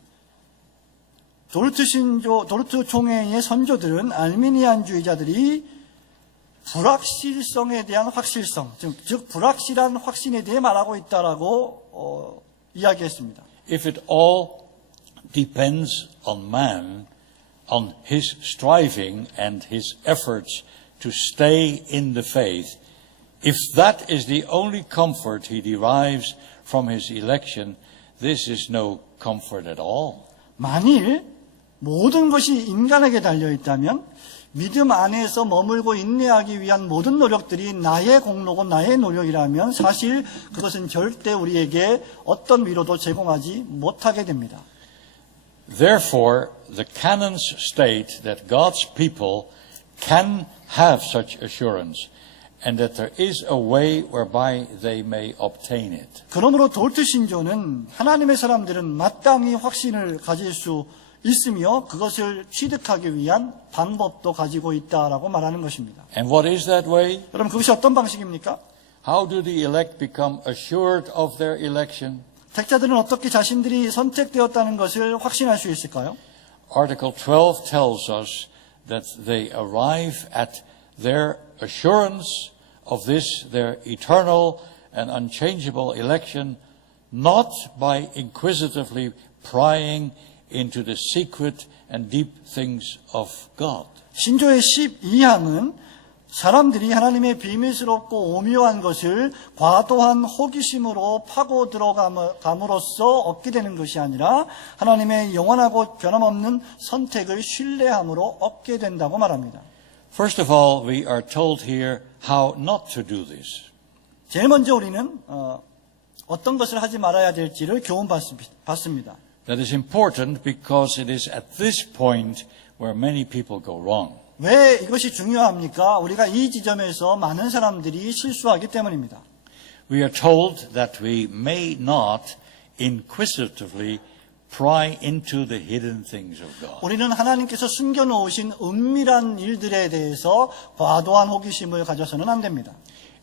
돌트 총회의 선조들은 알미니안주의자들이 불확실성에 대한 확실성, 즉 불확실한 확신에 대해 말하고 있다라고 이야기했습니다. If it all depends on man, on his striving and his efforts to stay in the faith, if that is the only comfort he derives from his election, this is no comfort at all. 만일 모든 것이 인간에게 달려 있다면 믿음 안에서 머물고 인내하기 위한 모든 노력들이 나의 공로고 나의 노력이라면 사실 그것은 절대 우리에게 어떤 위로도 제공하지 못하게 됩니다. Therefore, the canons state that God's people can have such assurance and that there is a way whereby they may obtain it. 그러므로 돌트 신조는 하나님의 사람들은 마땅히 확신을 가질 수 있으며 그것을 취득하기 위한 방법도 가지고 있다라고 말하는 것입니다. And what is that way? 여러분 그것이 어떤 방식입니까? How do the elect become assured of their election? 택자들은 어떻게 자신들이 선택되었다는 것을 확신할 수 있을까요? Article 12 tells us that they arrive at their assurance of this, their eternal and unchangeable election, not by inquisitively prying into the secret and deep things of God. 신조의 12항은 사람들이 하나님의 비밀스럽고 오묘한 것을 과도한 호기심으로 파고 들어감으로써 얻게 되는 것이 아니라 하나님의 영원하고 변함없는 선택을 신뢰함으로 얻게 된다고 말합니다. First of all, we are told here how not to do this. 제일 먼저 우리는 어떤 것을 하지 말아야 될지를 교훈받습니다. That is important because it is at this point where many people go wrong. 왜 이것이 중요합니까? 우리가 이 지점에서 많은 사람들이 실수하기 때문입니다. We are told that we may not inquisitively pry into the hidden things of God. 우리는 하나님께서 숨겨놓으신 은밀한 일들에 대해서 과도한 호기심을 가져서는 안 됩니다.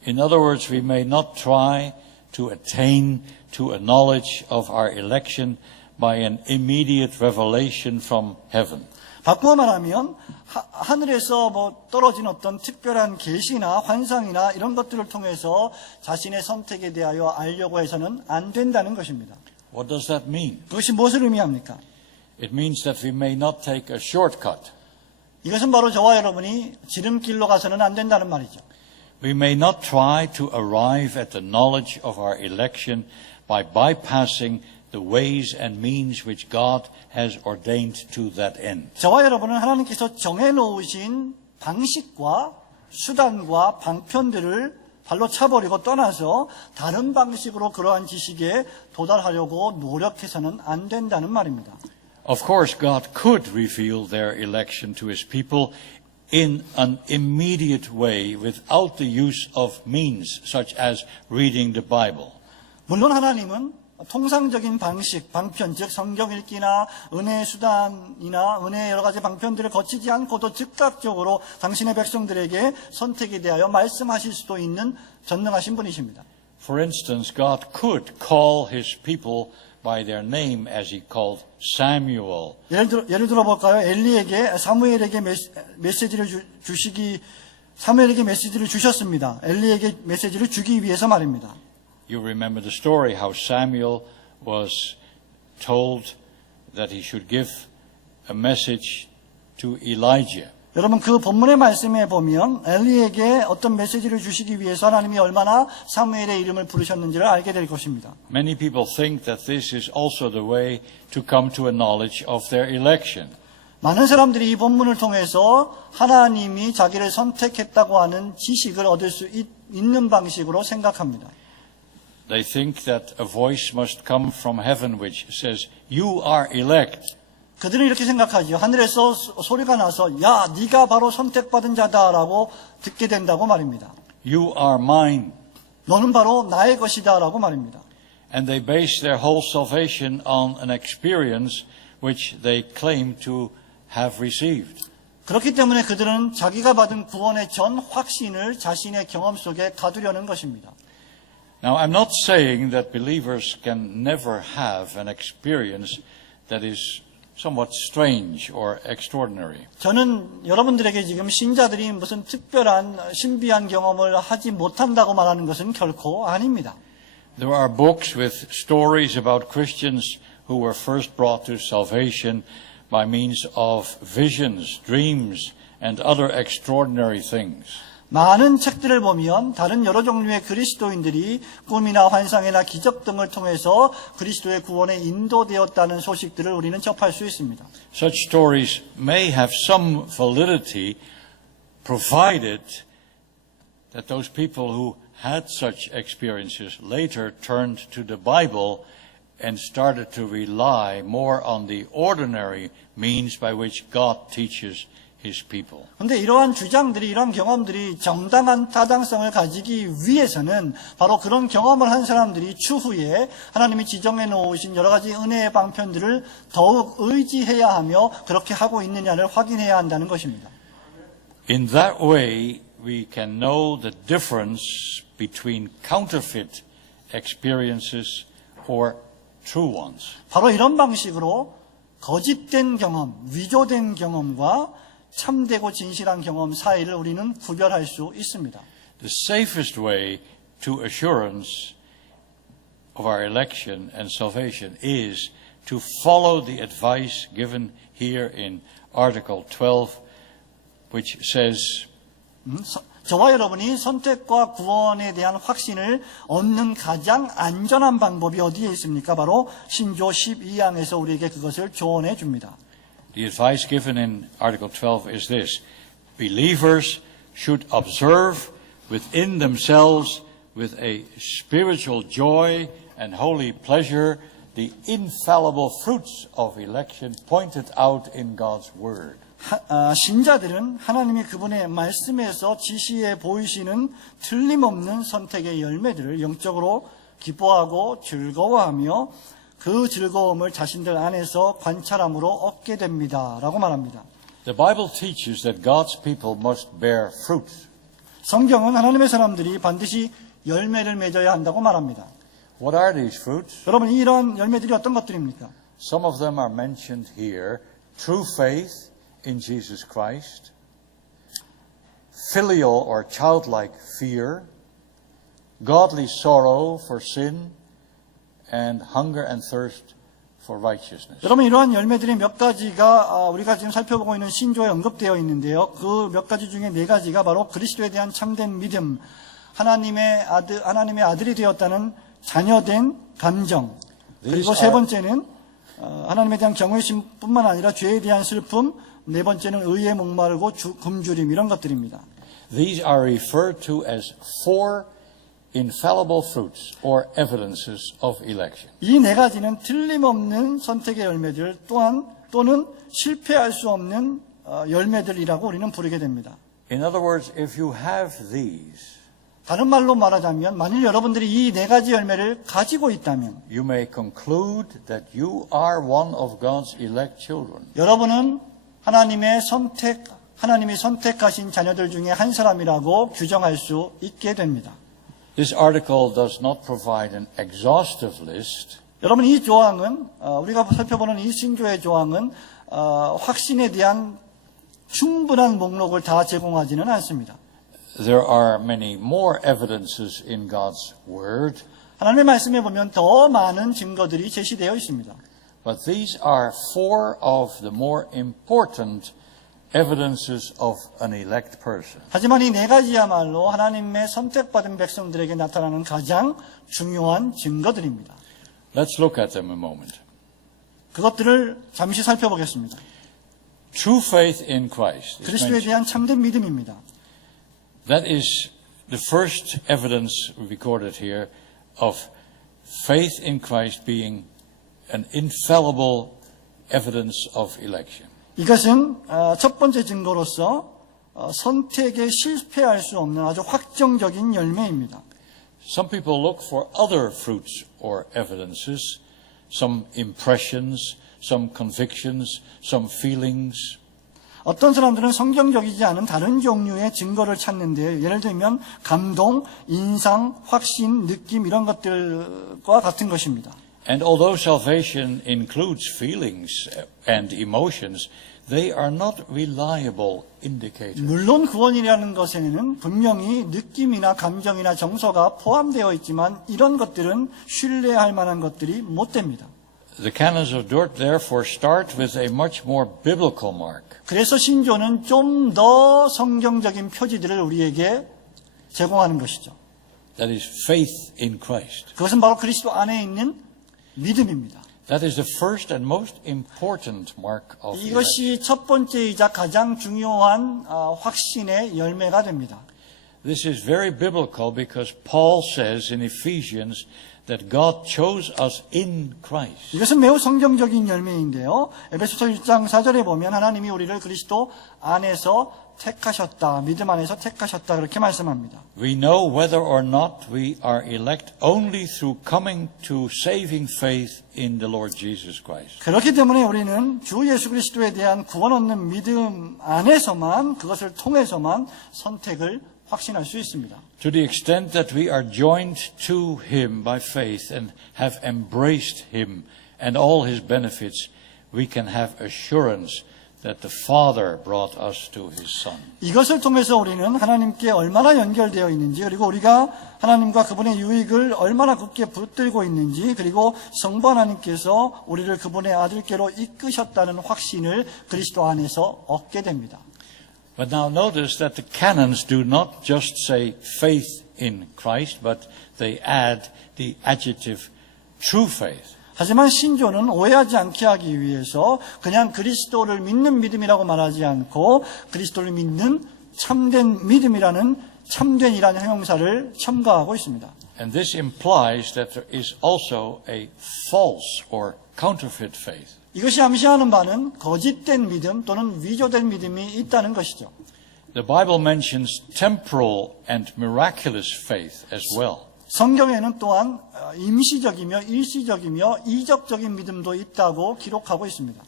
In other words, we may not try to attain to a knowledge of our election by an immediate revelation from heaven. 바꾸어 말하면 하늘에서 떨어진 어떤 특별한 계시나 환상이나 이런 것들을 통해서 자신의 선택에 대하여 알려고 해서는 안 된다는 것입니다. What does that mean? 그것이 무엇을 의미합니까? It means that we may not take a shortcut. 이것은 바로 저와 여러분이 지름길로 가서는 안 된다는 말이죠. We may not try to arrive at the knowledge of our election by bypassing the ways and means which God has ordained to that end. 저와 여러분은 하나님께서 정해놓으신 방식과 수단과 방편들을 발로 차버리고 떠나서 다른 방식으로 그러한 지식에 도달하려고 노력해서는 안 된다는 말입니다. Of course, God could reveal their election to His people in an immediate way without the use of means such as reading the Bible. 물론 하나님은 통상적인 방식, 방편, 즉 성경 읽기나 은혜의 수단이나 은혜의 여러 가지 방편들을 거치지 않고도 즉각적으로 당신의 백성들에게 선택에 대하여 말씀하실 수도 있는 전능하신 분이십니다. For instance, God could call His people by their name as He called Samuel. 예를 들어 볼까요? 엘리에게 사무엘에게 메시지를 사무엘에게 메시지를 주셨습니다. 엘리에게 메시지를 주기 위해서 말입니다. You remember the story how Samuel was told that he should give a message to Elijah. 여러분 그 본문의 말씀에 보면 엘리에게 어떤 메시지를 주시기 위해서 하나님이 얼마나 사무엘의 이름을 부르셨는지를 알게 될 것입니다. Many people think that this is also the way to come to a knowledge of their election. 많은 사람들이 이 본문을 통해서 하나님이 자기를 선택했다고 하는 지식을 얻을 수 있는 방식으로 생각합니다. They think that a voice must come from heaven which says, "You are elect." 그들은 이렇게 생각하죠. 하늘에서 소리가 나서 야, 네가 바로 선택받은 자다라고 듣게 된다고 말입니다. You are mine. 너는 바로 나의 것이다라고 말입니다. And they base their whole salvation on an experience which they claim to have received. 그렇기 때문에 그들은 자기가 받은 구원의 전 확신을 자신의 경험 속에 가두려는 것입니다. Now, I'm not saying that believers can never have an experience that is somewhat strange or extraordinary. 저는 여러분들에게 지금 신자들이 무슨 특별한 신비한 경험을 하지 못한다고 말하는 것은 결코 아닙니다. There are books with stories about Christians who were first brought to salvation by means of visions, dreams, and other extraordinary things. 많은 책들을 보면 다른 여러 종류의 그리스도인들이 꿈이나 환상이나 기적 등을 통해서 그리스도의 구원에 인도되었다는 소식들을 우리는 접할 수 있습니다. Such stories may have some validity provided that those people who had such experiences later turned to the Bible and started to rely more on the ordinary means by which God teaches His people. 그런데 이러한 주장들이, 이러한 경험들이 정당한 타당성을 가지기 위해서는 바로 그런 경험을 한 사람들이 추후에 하나님이 지정해 놓으신 여러 가지 은혜의 방편들을 더욱 의지해야 하며 그렇게 하고 있느냐를 확인해야 한다는 것입니다. In that way, we can know the difference between counterfeit experiences or true ones. 바로 이런 방식으로 거짓된 경험, 위조된 경험과 참되고 진실한 경험 사이를 우리는 구별할 수 있습니다. The safest way to assurance of our election and salvation is to follow the advice given here in Article 12, which says, 저와 여러분이 선택과 구원에 대한 확신을 얻는 가장 안전한 방법이 어디에 있습니까? 바로 신조 12항에서 우리에게 그것을 조언해 줍니다. the advice given in Article 12 is this: believers should observe within themselves with a spiritual joy and holy pleasure the infallible fruits of election pointed out in God's Word. 신자들은 하나님이 그분의 말씀에서 지시해 보이시는 틀림없는 선택의 열매들을 영적으로 기뻐하고 즐거워하며 그 즐거움을 자신들 안에서 관찰함으로 얻게 됩니다. 라고 말합니다. The Bible teaches that God's people must bear fruit. 성경은 하나님의 사람들이 반드시 열매를 맺어야 한다고 말합니다. What are these fruits? 여러분, 이런 열매들이 어떤 것들입니까? Some of them are mentioned here: true faith in Jesus Christ, filial or childlike fear, godly sorrow for sin, and hunger and thirst for righteousness. 여러분, 이러한 열매들이 몇 가지가 우리가 지금 살펴보고 있는 신조에 언급되어 있는데요. 그 몇 가지 중에 네 가지가 바로 그리스도에 대한 참된 믿음, 하나님의 아들이 되었다는 자녀된 감정, 그리고 세 번째는 하나님에 대한 경외심뿐만 아니라 죄에 대한 슬픔, 네 번째는 의에 목마르고 굶주림, 이런 것들입니다. These are referred to as 4 infallible fruits or evidences of election. 이 네 가지는 틀림없는 선택의 열매들 또는 실패할 수 없는 열매들이라고 우리는 부르게 됩니다. In other words, if you have these, 다른 말로 말하자면 만일 여러분들이 이 네 가지 열매를 가지고 있다면 you may conclude that you are one of God's elect children. 여러분은 하나님이 선택하신 자녀들 중에 한 사람이라고 규정할 수 있게 됩니다. This article does not provide an exhaustive list. 여러분, 이 조항은 우리가 살펴보는 이 신조의 조항은 확신에 대한 충분한 목록을 다 제공하지는 않습니다. There are many more evidences in God's Word, 하나님의 말씀에 보면 더 많은 증거들이 제시되어 있습니다. but these are 4 of the more important evidences of an elect person. 하지만 이 네 가지야말로 하나님의 선택받은 백성들에게 나타나는 가장 중요한 증거들입니다. Let's look at them a moment. 그것들을 잠시 살펴보겠습니다. True faith in Christ is 그리스도에 mentioned. 대한 참된 믿음입니다. That is the first evidence recorded here of faith in Christ being an infallible evidence of election. 이것은 첫 번째 증거로서 선택에 실패할 수 없는 아주 확정적인 열매입니다. Some people look for other fruits or evidences, some impressions, some convictions, some feelings. 어떤 사람들은 성경적이지 않은 다른 종류의 증거를 찾는데요. 예를 들면 감동, 인상, 확신, 느낌 이런 것들과 같은 것입니다. And although salvation includes feelings and emotions, they are not reliable indicators. 물론 구원이라는 것에는 분명히 느낌이나 감정이나 정서가 포함되어 있지만 이런 것들은 신뢰할 만한 것들이 못 됩니다. The canons of Dort therefore start with a much more biblical mark. 그래서 신조는 좀 더 성경적인 표지들을 우리에게 제공하는 것이죠. That is faith in Christ. 그것은 바로 그리스도 안에 있는 믿음입니다. That is the first and most important mark of election. 이것이 첫 번째이자 가장 중요한 확신의 열매가 됩니다. This is very biblical because Paul says in Ephesians that God chose us in Christ. 이것은 매우 성경적인 열매인데요. 에베소서 1장 4절에 보면 하나님이 우리를 그리스도 안에서 택하셨다. 믿음 안에서 택하셨다. 그렇게 말씀합니다. We know whether or not we are elect only through coming to saving faith in the Lord Jesus Christ. 그렇기 때문에 우리는 주 예수 그리스도에 대한 구원 얻는 믿음 안에서만 그것을 통해서만 선택을 확신할 수 있습니다. To the extent that we are joined to Him by faith and have embraced Him and all His benefits, we can have assurance that the Father brought us to His Son. 이것을 통해서 우리는 하나님께 얼마나 연결되어 있는지, 그리고 우리가 하나님과 그분의 유익을 얼마나 굳게 붙들고 있는지, 그리고 성부 하나님께서 우리를 그분의 아들께로 이끄셨다는 확신을 그리스도 안에서 얻게 됩니다. But now notice that the canons do not just say faith in Christ, but they add the adjective true faith. 하지만 신조는 오해하지 않게 하기 위해서 그냥 그리스도를 믿는 믿음이라고 말하지 않고 그리스도를 믿는 참된 믿음이라는 참된이라는 형용사를 첨가하고 있습니다. And this implies that there is also a false or counterfeit faith. 이것이 암시하는 바는 거짓된 믿음 또는 위조된 믿음이 있다는 것이죠. The Bible mentions temporal and miraculous faith as well. 성경에는 또한 임시적이며 일시적이며 이적적인 믿음도 있다고 기록하고 있습니다.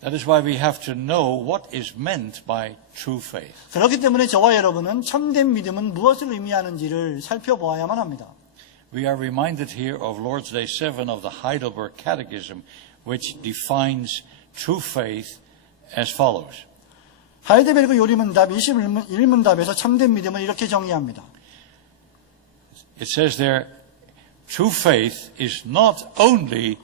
That is why we have to know what is meant by true faith. 그렇기 때문에 저와 여러분은 참된 믿음은 무엇을 의미하는지를 살펴보아야만 합니다. We are reminded here of Lord's Day 7 of the Heidelberg Catechism, which defines true faith as follows. 하이데베르그 요리문답 21문답에서 참된 믿음을 이렇게 정의합니다. It says there, true faith is not only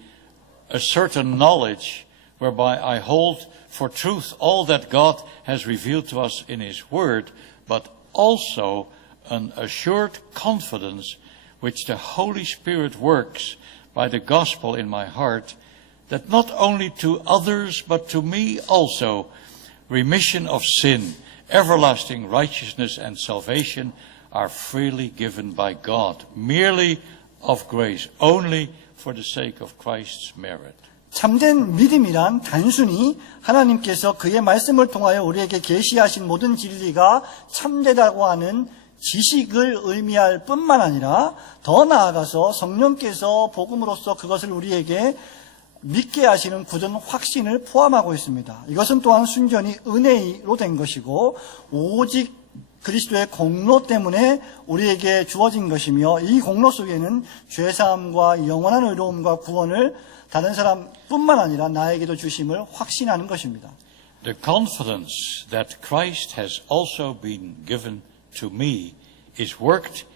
a certain knowledge whereby I hold for truth all that God has revealed to us in His Word, but also an assured confidence which the Holy Spirit works by the gospel in my heart, that not only to others but to me also remission of sin, everlasting righteousness and salvation are freely given by God, merely of grace, only for the sake of Christ's merit. 참된 믿음이란 단순히 하나님께서 그의 말씀을 통하여 우리에게 계시하신 모든 진리가 참되다고 하는 지식을 의미할 뿐만 아니라 더 나아가서 성령께서 복음으로써 그것을 우리에게 믿게 하시는 굳은 확신을 포함하고 있습니다. 이것은 또한 순전히 은혜로 된 것이고 오직 그리스도의 공로 때문에 우리에게 주어진 것이며 이 공로 속에는 죄사함과 영원한 의로움과 구원을 다른 사람뿐만 아니라 나에게도 주심을 확신하는 것입니다. The confidence that Christ has also been given to me is worked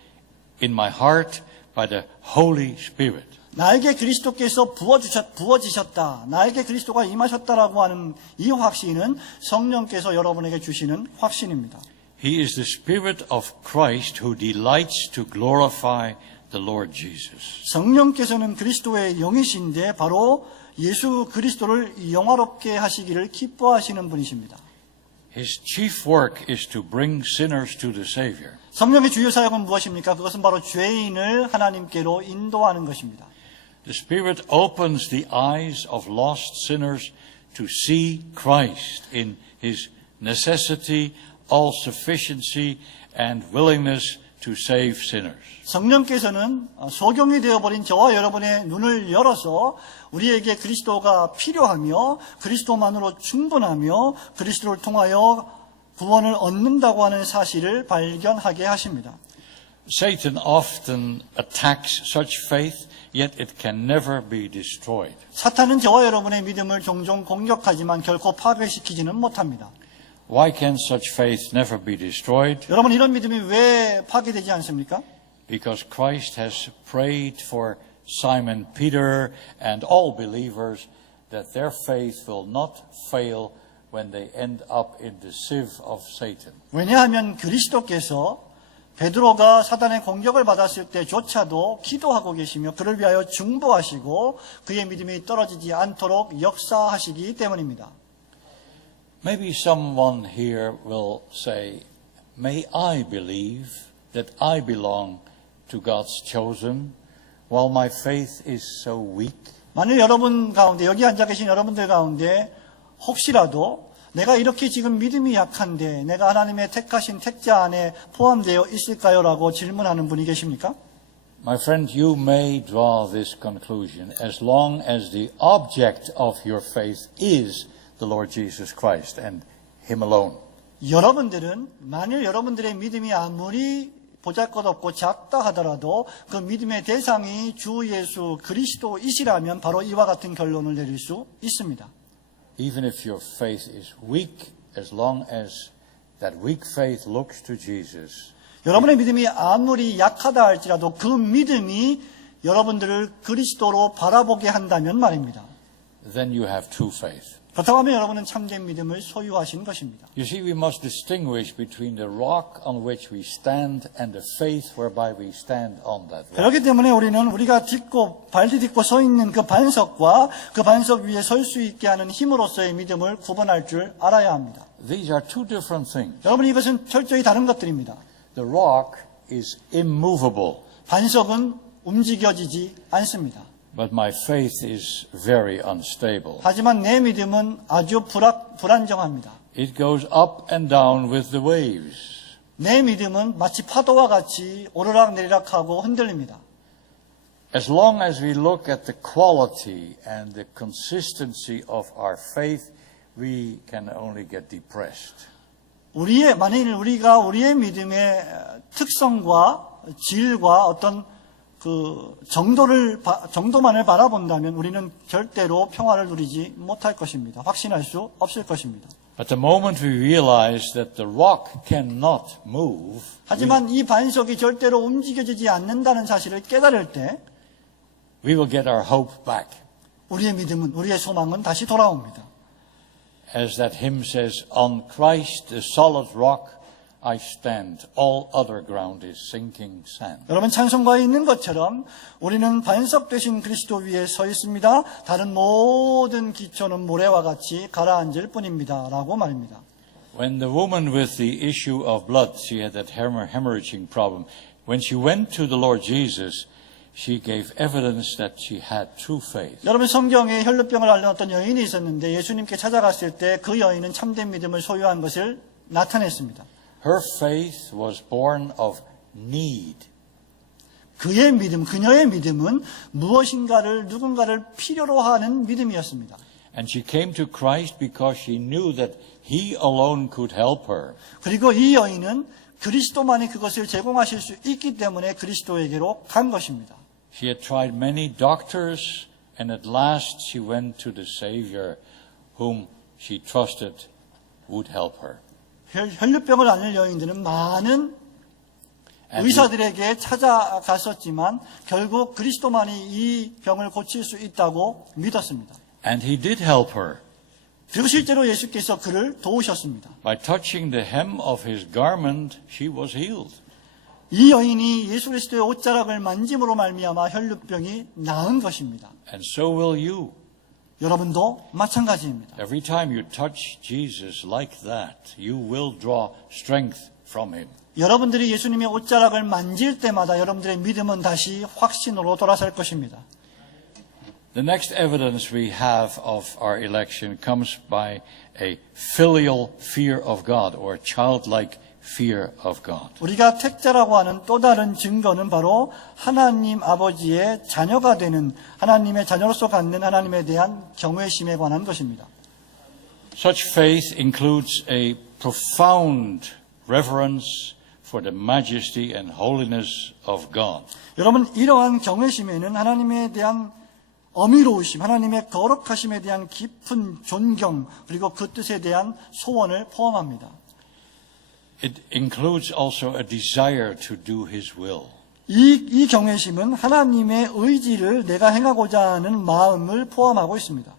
in my heart by the Holy Spirit. 나에게 그리스도께서 부어지셨다, 나에게 그리스도가 임하셨다라고 하는 이 확신은 성령께서 여러분에게 주시는 확신입니다. He is the Spirit of Christ who delights to glorify the Lord Jesus. 성령께서는 그리스도의 영이신데 바로 예수 그리스도를 영화롭게 하시기를 기뻐하시는 분이십니다. His chief work is to bring sinners to the Savior. 성령의 주요 사역은 무엇입니까? 그것은 바로 죄인을 하나님께로 인도하는 것입니다. The Spirit opens the eyes of lost sinners to see Christ in His necessity, all sufficiency, and willingness to save sinners. 성령께서는 소경이 되어버린 저와 여러분의 눈을 열어서 우리에게 그리스도가 필요하며 그리스도만으로 충분하며 그리스도를 통하여 구원을 얻는다고 하는 사실을 발견하게 하십니다. Satan often attacks such faith, yet it can never be destroyed. 사탄은 저와 여러분의 믿음을 종종 공격하지만 결코 파괴시키지는 못합니다. Why can such faith never be destroyed? 여러분 이런 믿음이 왜 파괴되지 않습니까? Because Christ has prayed for Simon Peter and all believers that their faith will not fail when they end up in the sieve of Satan. 왜냐하면 그리스도께서 베드로가 사단의 공격을 받았을 때조차도 기도하고 계시며 그를 위하여 중보하시고 그의 믿음이 떨어지지 않도록 역사하시기 때문입니다. Maybe someone here will say, may I believe that I belong to God's chosen while my faith is so weak? 만일 여러분 가운데 여기 앉아 계신 여러분들 가운데 혹시라도 내가 이렇게 지금 믿음이 약한데 내가 하나님의 택하신 택자 안에 포함되어 있을까요? 라고 질문하는 분이 계십니까? My friend, you may draw this conclusion as long as the object of your faith is the Lord Jesus Christ and Him alone. 여러분들은 만일 여러분들의 믿음이 아무리 보잘것없고 작다 하더라도 그 믿음의 대상이 주 예수 그리스도이시라면 바로 이와 같은 결론을 내릴 수 있습니다. even if your faith is weak, as long as that weak faith looks to Jesus, 여러분의 믿음이 아무리 약하다 할지라도 그 믿음이 여러분들을 그리스도로 바라보게 한다면 말입니다. then you have true faith. 그렇다고 하면 여러분은 참된 믿음을 소유하신 것입니다. You see, we must distinguish between the rock on which we stand and the faith whereby we stand on that rock. 그렇기 때문에 우리는 우리가 발디 딛고 서 있는 그 반석과 그 반석 위에 설 수 있게 하는 힘으로서의 믿음을 구분할 줄 알아야 합니다. These are two different things. 여러분, 이것은 철저히 다른 것들입니다. The rock is immovable, 반석은 움직여지지 않습니다. but my faith is very unstable. 하지만 내 믿음은 아주 불안정합니다. It goes up and down with the waves. 내 믿음은 마치 파도와 같이 오르락내리락하고 흔들립니다. As long as we look at the quality and the consistency of our faith, we can only get depressed. 만일 우리가 우리의 믿음의 특성과 질과 어떤 그 정도만을 바라본다면 우리는 절대로 평화를 누리지 못할 것입니다. 확신할 수 없을 것입니다. But the moment we realize that the rock cannot move, 하지만 이 반석이 절대로 움직여지지 않는다는 사실을 깨달을 때 we will get our hope back. 우리의 믿음은, 우리의 소망은 다시 돌아옵니다. As that hymn says, on Christ the solid rock I stand, all other ground is sinking sand. 여러분, 찬송가에 있는 것처럼 우리는 반석 되신 그리스도 위에 서 있습니다. 다른 모든 기초는 모래와 같이 가라앉을 뿐입니다. 라고 말입니다. When the woman with the issue of blood, she had that hemorrhaging problem, when she went to the Lord Jesus, she gave evidence that she had true faith. 여러분, 성경에 혈루병을 앓는 어떤 여인이 있었는데 예수님께 찾아갔을 때 그 여인은 참된 믿음을 소유한 것을 나타냈습니다. Her faith was born of need. 그의 믿음, 그녀의 믿음은 무엇인가를, 누군가를 필요로 하는 믿음이었습니다. And she came to Christ because she knew that He alone could help her. 그리고 이 여인은 그리스도만이 그것을 제공하실 수 있기 때문에 그리스도에게로 간 것입니다. She had tried many doctors, and at last she went to the Savior whom she trusted would help her. 혈루병을 앓는 여인들은 많은 의사들에게 찾아갔었지만 결국 그리스도만이 이 병을 고칠 수 있다고 믿었습니다. And He did help her. 그리고 실제로 예수께서 그를 도우셨습니다. By touching the hem of His garment, she was healed. 이 여인이 예수 그리스도의 옷자락을 만짐으로 말미암아 혈루병이 나은 것입니다. And so will you. 여러분도 마찬가지입니다. Every time you touch Jesus like that, you will draw strength from Him. 여러분들이 예수님의 옷자락을 만질 때마다 여러분들의 믿음은 다시 확신으로 돌아설 것입니다. The next evidence we have of our election comes by a filial fear of God, or childlike fear of God. 우리가 택자라고 하는 또 다른 증거는 바로 하나님 아버지의 자녀가 되는, 하나님의 자녀로서 갖는 하나님에 대한 경외심에 관한 것입니다. Such faith includes a profound reverence for the majesty and holiness of God. 여러분, 이러한 경외심에는 하나님에 대한 어미로우심, 하나님의 거룩하심에 대한 깊은 존경, 그리고 그 뜻에 대한 소원을 포함합니다. It includes also a desire to do His will. 이 경외심은 하나님의 의지를 내가 행하고자 하는 마음을 포함하고 있습니다.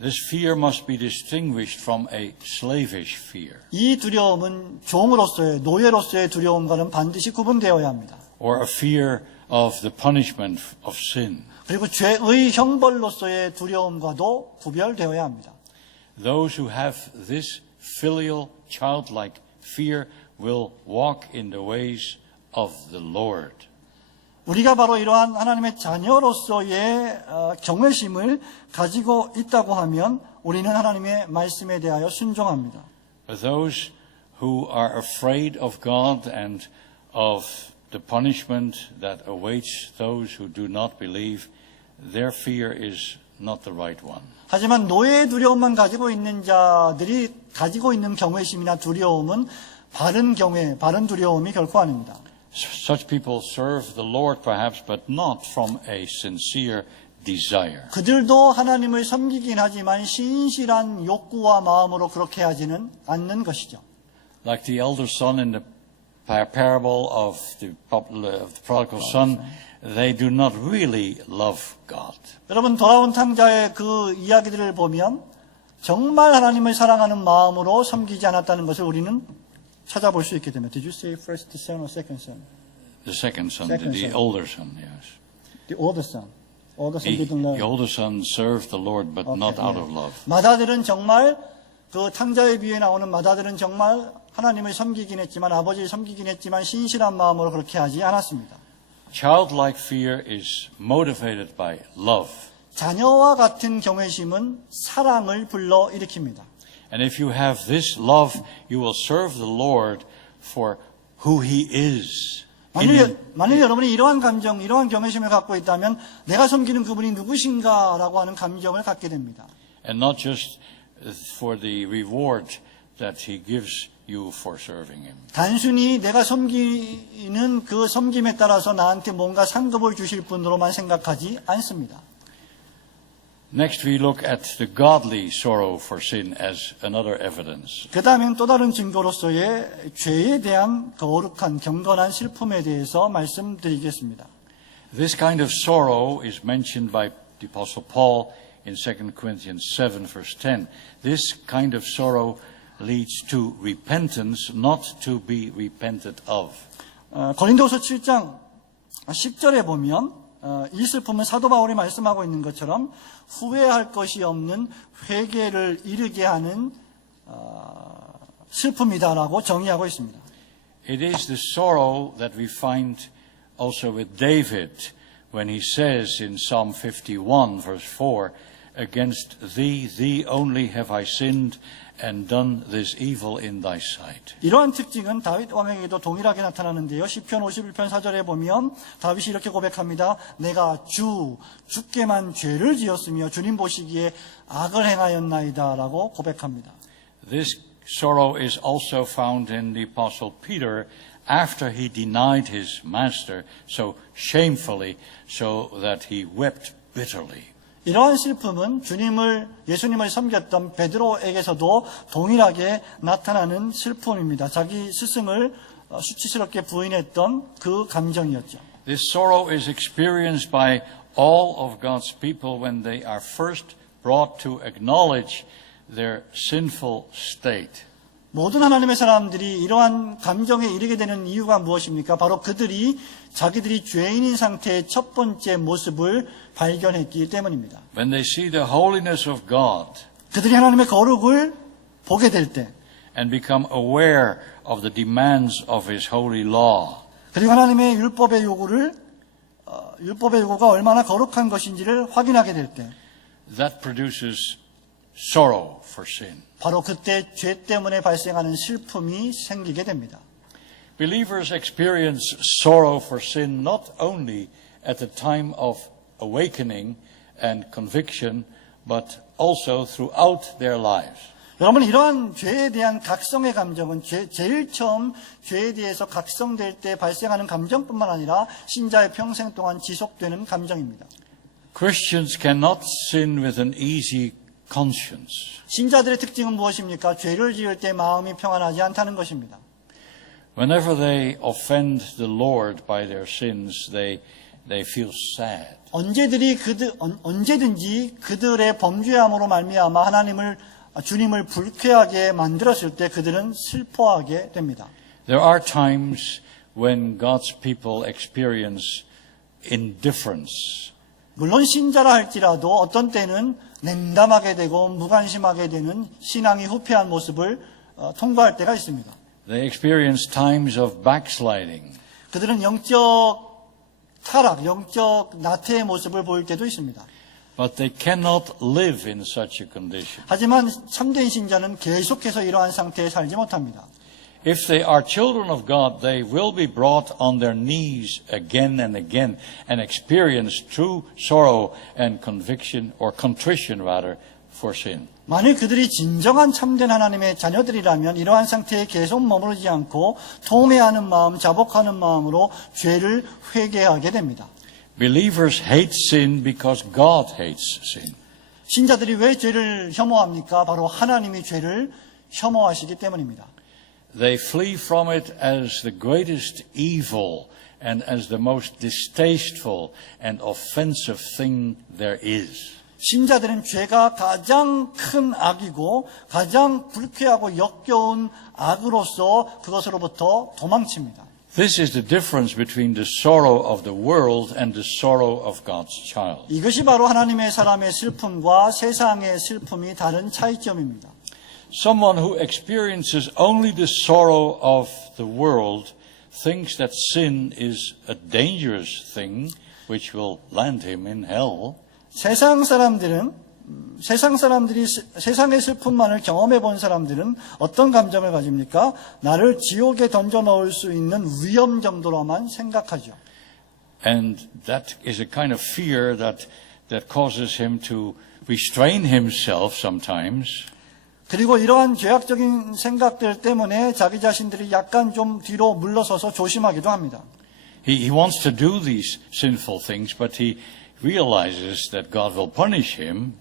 This fear must be distinguished from a slavish fear, 이 두려움은 종으로서의, 노예로서의 두려움과는 반드시 구분되어야 합니다. or a fear of the punishment of sin. 그리고 죄의 형벌로서의 두려움과도 구별되어야 합니다. Those who have this filial, childlike fear will walk in the ways of the Lord. 우리가 바로 이러한 하나님의 자녀로서의 경외심을 가지고 있다고 하면 우리는 하나님의 말씀에 대하여 순종합니다. But those who are afraid of God and of the punishment that awaits those who do not believe, their fear is not the right one. 하지만 노예의 두려움만 가지고 있는 자들이 가지고 있는 경외심이나 두려움은 바른 경외, 바른 두려움이 결코 아닙니다. Such people serve the Lord perhaps, but not from a sincere, desire. 그들도 하나님을 섬기긴 하지만 신실한 욕구와 마음으로 그렇게 하지는 않는 것이죠. Like the elder son in the parable of the prodigal son, they do not really love God. 여러분, 돌아온 탕자의 그 이야기들을 보면 정말 하나님을 사랑하는 마음으로 섬기지 않았다는 것을 우리는 찾아볼 수 있게 됩니다. Did you say first son or second son? The second son, Second the son. older son, yes. The older son. Older son The didn't love. older son served the Lord, but not out of love. 마다들은 정말 그 탕자의 비유에 나오는 마다들은 정말 하나님을 섬기긴 했지만 아버지를 섬기긴 했지만 신실한 마음으로 그렇게 하지 않았습니다. Childlike fear is motivated by love. 자녀와 같은 경외심은 사랑을 불러일으킵니다. And if you have this love, you will serve the Lord for who He is. 만일 여러분이 이러한 감정, 이러한 경외심을 갖고 있다면 내가 섬기는 그분이 누구신가라고 하는 감정을 갖게 됩니다. And not just for the reward that He gives you for serving Him. 단순히 내가 섬기는 그 섬김에 따라서 나한테 뭔가 상급을 주실 분으로만 생각하지 않습니다. Next, we look at the godly sorrow for sin as another evidence. 그 다음엔 또 다른 증거로서의 죄에 대한 거룩한 경건한 슬픔에 대해서 말씀드리겠습니다. This kind of sorrow is mentioned by the Apostle Paul in 2 Corinthians 7, verse 10. This kind of sorrow leads to repentance, not to be repented of. 고린도서 7장 10절에 보면 이 슬픔은 사도 바울이 말씀하고 있는 것처럼 후회할 것이 없는 회개를 이르게 하는 슬픔이다라고 정의하고 있습니다. It is the sorrow that we find also with David when he says in Psalm 51, verse 4, Against thee only have I sinned and done this evil in thy sight. 이러한 특징은 다윗 왕에게도 동일하게 나타나는데요. 시편 51편 4절에 보면 다윗이 이렇게 고백합니다. 내가 주께만 죄를 지었으며 주님 보시기에 악을 행하였나이다 라고 고백합니다. This sorrow is also found in the Apostle Peter after he denied his master so shamefully so that he wept bitterly. 이러한 슬픔은 예수님을 섬겼던 베드로에게서도 동일하게 나타나는 슬픔입니다. 자기 스승을 수치스럽게 부인했던 그 감정이었죠. This sorrow is experienced by all of God's people when they are first brought to acknowledge their sinful state. 모든 하나님의 사람들이 이러한 감정에 이르게 되는 이유가 무엇입니까? 바로 그들이 자기들이 죄인인 상태의 첫 번째 모습을 발견했기 때문입니다. When they see the holiness of God 그들이 하나님의 거룩을 보게 될 때, and become aware of the demands of His holy law, 그리고 하나님의 율법의 요구가 얼마나 거룩한 것인지를 확인하게 될 때, that produces sorrow for sin. 바로 그때 죄 때문에 발생하는 슬픔이 생기게 됩니다. Believers experience sorrow for sin not only at the time of awakening and conviction, but also throughout their lives. 여러분, 이러한 죄에 대한 각성의 감정은 제일 처음 죄에 대해서 각성될 때 발생하는 감정뿐만 아니라 신자의 평생 동안 지속되는 감정입니다. Christians cannot sin with an easy conscience. 신자들의 특징은 무엇입니까? 죄를 지을 때 마음이 평안하지 않다는 것입니다. Whenever they offend the Lord by their sins, they feel sad. 언제든지 그들의 범죄함으로 말미암아 주님을 불쾌하게 만들었을 때 그들은 슬퍼하게 됩니다. There are times when God's people experience indifference. 물론 신자라 할지라도 어떤 때는 냉담하게 되고 무관심하게 되는 신앙이 후퇴한 모습을 통과할 때가 있습니다. They experience times of backsliding. 그들은 영적 타락, 영적 나태의 모습을 보일 때도 있습니다. But they cannot live in such a condition. 하지만 참된 신자는 계속해서 이러한 상태에 살지 못합니다. If they are children of God, they will be brought on their knees again and again and experience true sorrow and conviction, or contrition rather, for sin. 만일 그들이 진정한 참된 하나님의 자녀들이라면 이러한 상태에 계속 머무르지 않고 통회하는 마음, 자복하는 마음으로 죄를 회개하게 됩니다. Believers hate sin because God hates sin. 신자들이 왜 죄를 혐오합니까? 바로 하나님이 죄를 혐오하시기 때문입니다. They flee from it as the greatest evil and as the most distasteful and offensive thing there is. 신자들은 죄가 가장 큰 악이고 가장 불쾌하고 역겨운 악으로서 그것으로부터 도망칩니다. This is the difference between the sorrow of the world and the sorrow of God's child. 이것이 바로 하나님의 사람의 슬픔과 세상의 슬픔이 다른 차이점입니다. Someone who experiences only the sorrow of the world thinks that sin is a dangerous thing which will land him in hell. 세상의 사람들이 세상의 슬픔만을 경험해 본 사람들은 어떤 감정을 가집니까? 나를 지옥에 던져 넣을 수 있는 위험 정도로만 생각하죠. And that is a kind of fear that causes him to restrain himself sometimes. 그리고 이러한 죄악적인 생각들 때문에 자기 자신들이 약간 좀 뒤로 물러서서 조심하기도 합니다. He wants to do these sinful things, but he realizes that God will punish him.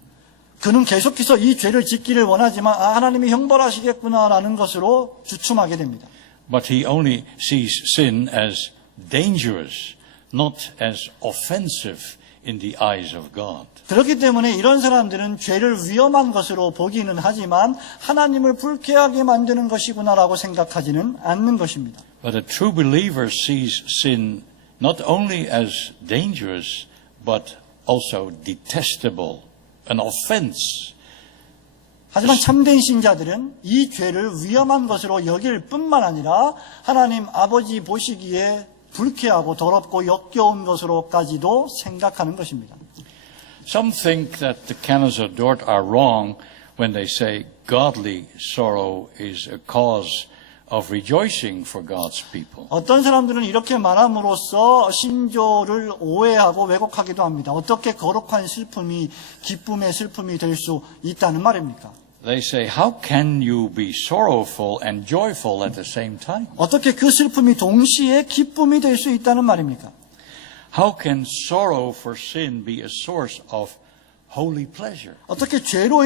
그는 계속해서 이 죄를 짓기를 원하지만 하나님이 형벌하시겠구나라는 것으로 주춤하게 됩니다. But he only sees sin as dangerous, not as offensive in the eyes of God. 그렇기 때문에 이런 사람들은 죄를 위험한 것으로 보기는 하지만 하나님을 불쾌하게 만드는 것이구나라고 생각하지는 않는 것입니다. But a true believer sees sin not only as dangerous, but also detestable, an offense. 하지만 참된 신자들은 이 죄를 위험한 것으로 여길 뿐만 아니라 하나님 아버지 보시기에 불쾌하고 더럽고 역겨운 것으로까지도 생각하는 것입니다. Some think that the canons of Dort are wrong when they say godly sorrow is a cause of rejoicing for God's people. 어떤 사람들은 이렇게 말함으로써 신조를 오해하고 왜곡하기도 합니다. 어떻게 거룩한 슬픔이 기쁨의 슬픔이 될 수 있다는 말입니까? They say, how can you be sorrowful and joyful at the same time? 어떻게 그 슬픔이 동시에 기쁨이 될 수 있다는 말입니까? How can sorrow for sin be a source of holy pleasure? 어떻게 죄로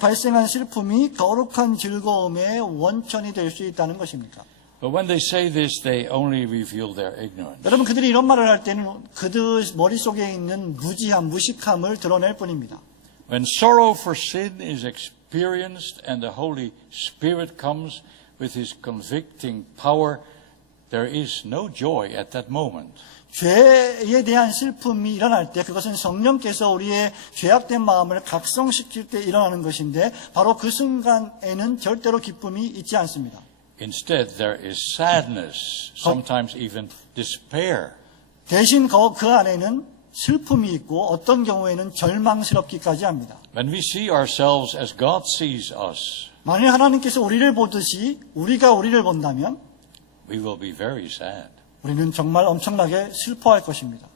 발생한 슬픔이 거룩한 즐거움의 원천이 될 수 있다는 것입니까? But when they say this, they only reveal their ignorance. 여러분, 그들이 이런 말을 할 때는 그들 머릿속에 있는 무식함을 드러낼 뿐입니다. When sorrow for sin is experienced and the Holy Spirit comes with His convicting power, there is no joy at that moment. 죄에 대한 슬픔이 일어날 때 그것은 성령께서 우리의 죄악된 마음을 각성시킬 때 일어나는 것인데 바로 그 순간에는 절대로 기쁨이 있지 않습니다. Instead, there is sadness, sometimes even despair. 대신 그 안에는 슬픔이 있고 어떤 경우에는 절망스럽기까지 합니다. When we see ourselves as God sees us, 만일 하나님께서 우리를 보듯이 우리가 우리를 본다면 we will be very sad. 우리는 정말 엄청나게 슬퍼할 것입니다.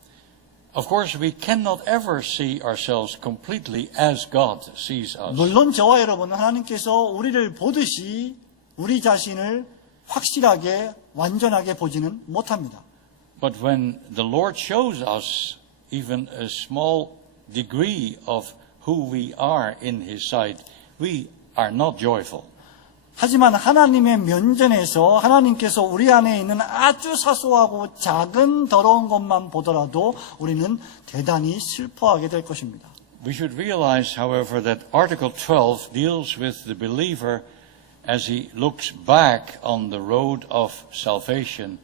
Of course, we cannot ever see ourselves completely as God sees us. 물론 저와 여러분은 하나님께서 우리를 보듯이 우리 자신을 확실하게 완전하게 보지는 못합니다. But when the Lord shows us even a small degree of who we are in His sight, we are not joyful. 하지만 하나님의 면전에서 하나님께서 우리 안에 있는 아주 사소하고 작은 더러운 것만 보더라도 우리는 대단히 슬퍼하게 될 것입니다. We should realize, however, that Article 12 deals with the believer as he looks back on the road of salvation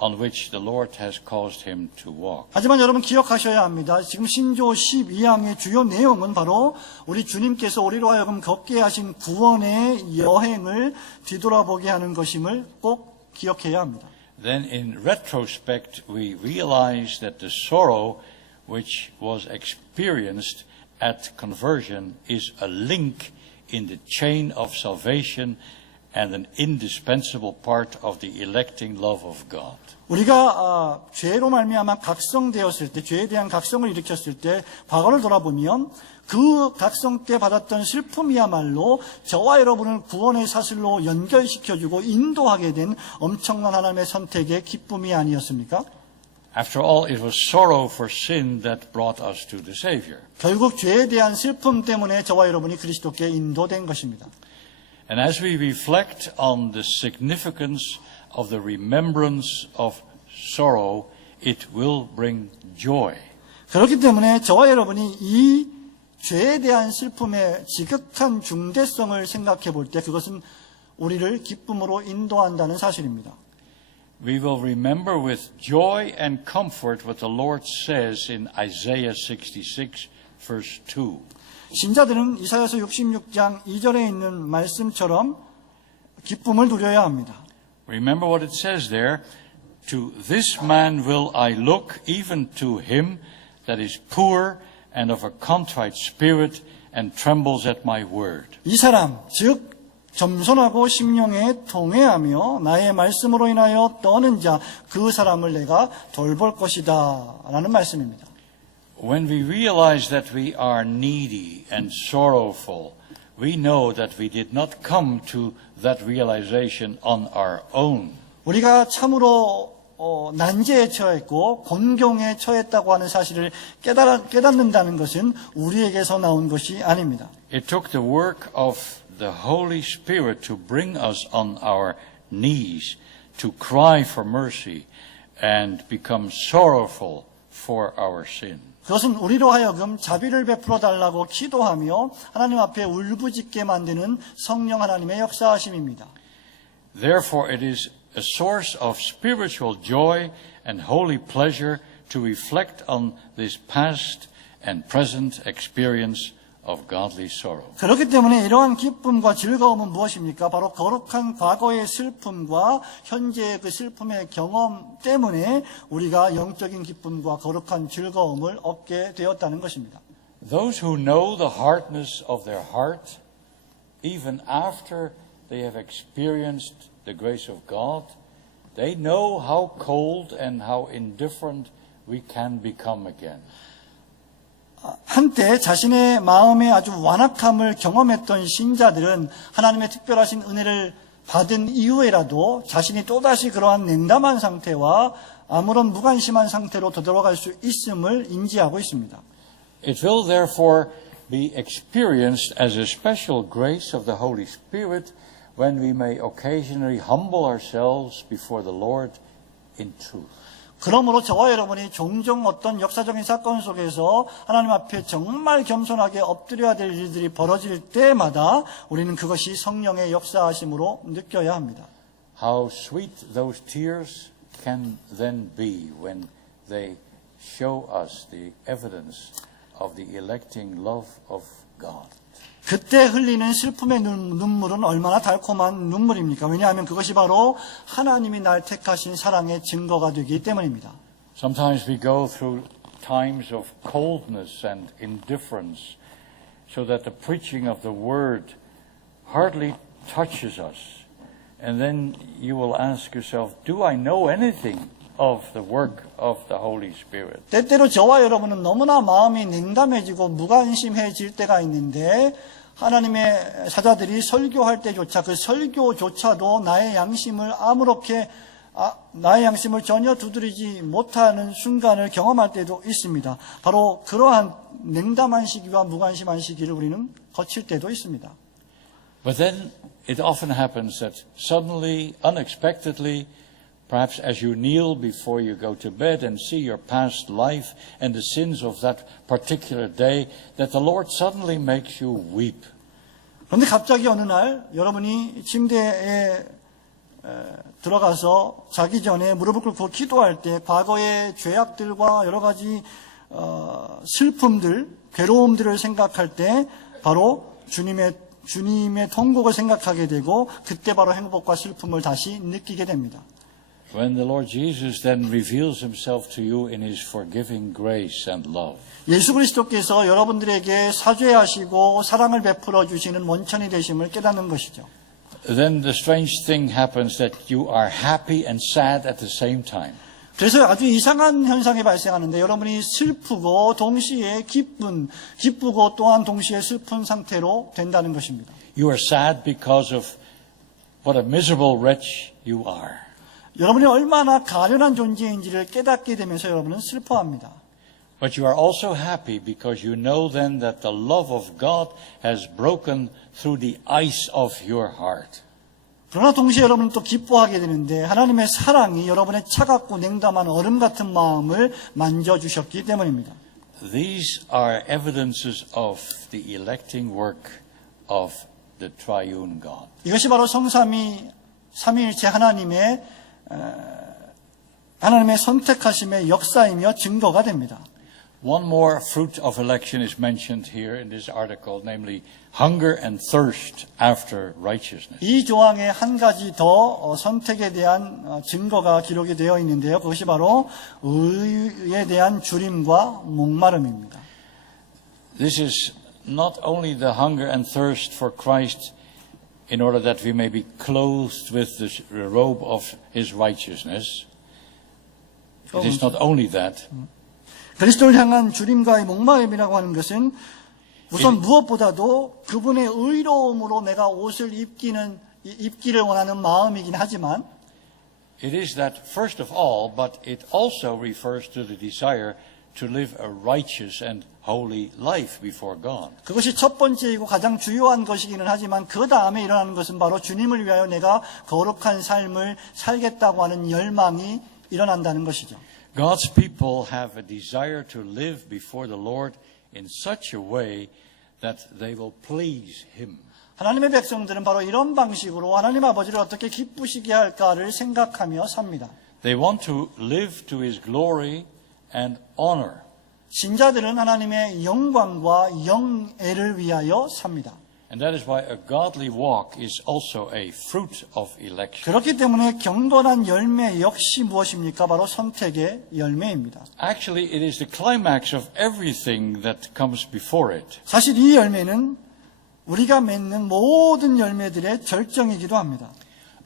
on which the Lord has caused him to walk. 하지만 여러분 기억하셔야 합니다. 지금 신조 12항의 주요 내용은 바로 우리 주님께서 우리로 하여금 걷게 하신 구원의 여행을 뒤돌아보게 하는 것임을 꼭 기억해야 합니다. Then in retrospect we realize that the sorrow which was experienced at conversion is a link in the chain of salvation and an indispensable part of the electing love of God. 우리가 죄로 말미암아 각성되었을 때, 죄에 대한 각성을 일으켰을 때 과거를 돌아보면 그 각성 때 받았던 슬픔이야말로 저와 여러분을 구원의 사슬로 연결시켜주고 인도하게 된 엄청난 하나님의 선택의 기쁨이 아니었습니까? After all, it was sorrow for sin that brought us to the Savior. 결국 죄에 대한 슬픔 때문에 저와 여러분이 그리스도께 인도된 것입니다. And as we reflect on the significance of the remembrance of sorrow, it will bring joy. 그렇기 때문에 저와 여러분이 이 죄에 대한 슬픔의 지극한 중대성을 생각해 볼 때 그것은 우리를 기쁨으로 인도한다는 사실입니다. We will remember with joy and comfort what the Lord says in Isaiah 66, verse 2. 신자들은 이사야서 66장 2절에 있는 말씀처럼 기쁨을 누려야 합니다. Remember what it says there. To this man will I look, even to him that is poor and of a contrite spirit and trembles at my word. 이 사람, 즉 겸손하고 심령에 통회하며 나의 말씀으로 인하여 떠는 자, 그 사람을 내가 돌볼 것이다 라는 말씀입니다. When we realize that we are needy and sorrowful, we know that we did not come to that realization on our own. 우리가 참으로 난제에 처했고 곤경에 처했다고 하는 사실을 깨닫는다는 것은 우리에게서 나온 것이 아닙니다. It took the work of the Holy Spirit to bring us on our knees to cry for mercy and become sorrowful for our sin. 그것은 우리로 하여금 자비를 베풀어 달라고 기도하며 하나님 앞에 울부짖게 만드는 성령 하나님의 역사하심입니다. Therefore it is a source of spiritual joy and holy pleasure to reflect on this past and present experience of godly sorrow. 그렇기 때문에 이러한 기쁨과 즐거움은 무엇입니까? 바로 거룩한 과거의 슬픔과 현재의 그 슬픔의 경험 때문에 우리가 영적인 기쁨과 거룩한 즐거움을 얻게 되었다는 것입니다. Those who know the hardness of their heart, even after they have experienced the grace of God, they know how cold and how indifferent we can become again. 한때 자신의 마음의 아주 완악함을 경험했던 신자들은 하나님의 특별하신 은혜를 받은 이후에라도 자신이 또다시 그러한 냉담한 상태와 아무런 무관심한 상태로 되돌아갈 수 있음을 인지하고 있습니다. It will therefore be experienced as a special grace of the Holy Spirit when we may occasionally humble ourselves before the Lord in truth. 그러므로 저와 여러분이 종종 어떤 역사적인 사건 속에서 하나님 앞에 정말 겸손하게 엎드려야 될 일들이 벌어질 때마다 우리는 그것이 성령의 역사하심으로 느껴야 합니다. How sweet those tears can then be when they show us the evidence of the electing love of God. 그때 흘리는 슬픔의 눈물은 얼마나 달콤한 눈물입니까? 왜냐하면 그것이 바로 하나님이 날 택하신 사랑의 증거가 되기 때문입니다. Sometimes we go through times of coldness and indifference so that the preaching of the word hardly touches us. And then you will ask yourself, do I know anything of the work of the Holy Spirit? 때때로 저와 여러분은 너무나 마음이 냉담해지고 무관심해질 때가 있는데 하나님의 사자들이 설교할 때조차 그 설교조차도 나의 양심을 나의 양심을 전혀 두드리지 못하는 순간을 경험할 때도 있습니다. 바로 그러한 냉담한 시기와 무관심한 시기를 우리는 거칠 때도 있습니다. But then it often happens that suddenly, unexpectedly, perhaps as you kneel before you go to bed and see your past life and the sins of that particular day, that the Lord suddenly makes you weep. 그런데 갑자기 어느 날 여러분이 침대에 들어가서 자기 전에 무릎을 꿇고 기도할 때 과거의 죄악들과 여러 가지 슬픔들, 괴로움들을 생각할 때 바로 주님의 통곡을 생각하게 되고 그때 바로 행복과 슬픔을 다시 느끼게 됩니다. When the Lord Jesus then reveals himself to you in his forgiving grace and love. 예수 그리스도께서 여러분들에게 사죄하시고 사랑을 베풀어 주시는 원천이 되심을 깨닫는 것이죠. Then the strange thing happens that you are happy and sad at the same time. 그래서 아주 이상한 현상이 발생하는데 여러분이 슬프고 동시에 기쁘고 또한 동시에 슬픈 상태로 된다는 것입니다. You are sad because of what a miserable wretch you are. 여러분이 얼마나 가련한 존재인지를 깨닫게 되면서 여러분은 슬퍼합니다. But you are also happy because you know then that the love of God has broken through the ice of your heart. 그러나 동시에 여러분은 또 기뻐하게 되는데 하나님의 사랑이 여러분의 차갑고 냉담한 얼음 같은 마음을 만져주셨기 때문입니다. These are evidences of the electing work of the triune God. 이것이 바로 성삼위 삼위일체 하나님의 선택하심의 역사이며 증거가 됩니다. One more fruit of election is mentioned here in this article, namely hunger and thirst after righteousness. 이 조항에 한 가지 더 선택에 대한 증거가 기록이 되어 있는데요. 그것이 바로 의에 대한 주림과 목마름입니다. This is not only the hunger and thirst for Christ in order that we may be clothed with the robe of his righteousness. It is not only that. 그리스도를 향한 주림과의 목마름이라고 하는 것은 우선 무엇보다도 그분의 의로움으로 내가 옷을 입기를 원하는 마음이긴 하지만 It is that first of all, but it also refers to the desire to live a righteous and holy life before God. 그것이 첫 번째이고 가장 주요한 것이기는 하지만 그 다음에 일어나는 것은 바로 주님을 위하여 내가 거룩한 삶을 살겠다고 하는 열망이 일어난다는 것이죠. God's people have a desire to live before the Lord in such a way that they will please Him. 하나님의 백성들은 바로 이런 방식으로 하나님 아버지를 어떻게 기쁘시게 할까를 생각하며 삽니다. They want to live to His glory and honor. 신자들은 하나님의 영광과 영예를 위하여 삽니다. And that is why a godly walk is also a fruit of election. 그렇기 때문에 경건한 열매 역시 무엇입니까? 바로 선택의 열매입니다. Actually, it is the climax of everything that comes before it. 사실 이 열매는 우리가 맺는 모든 열매들의 절정이기도 합니다.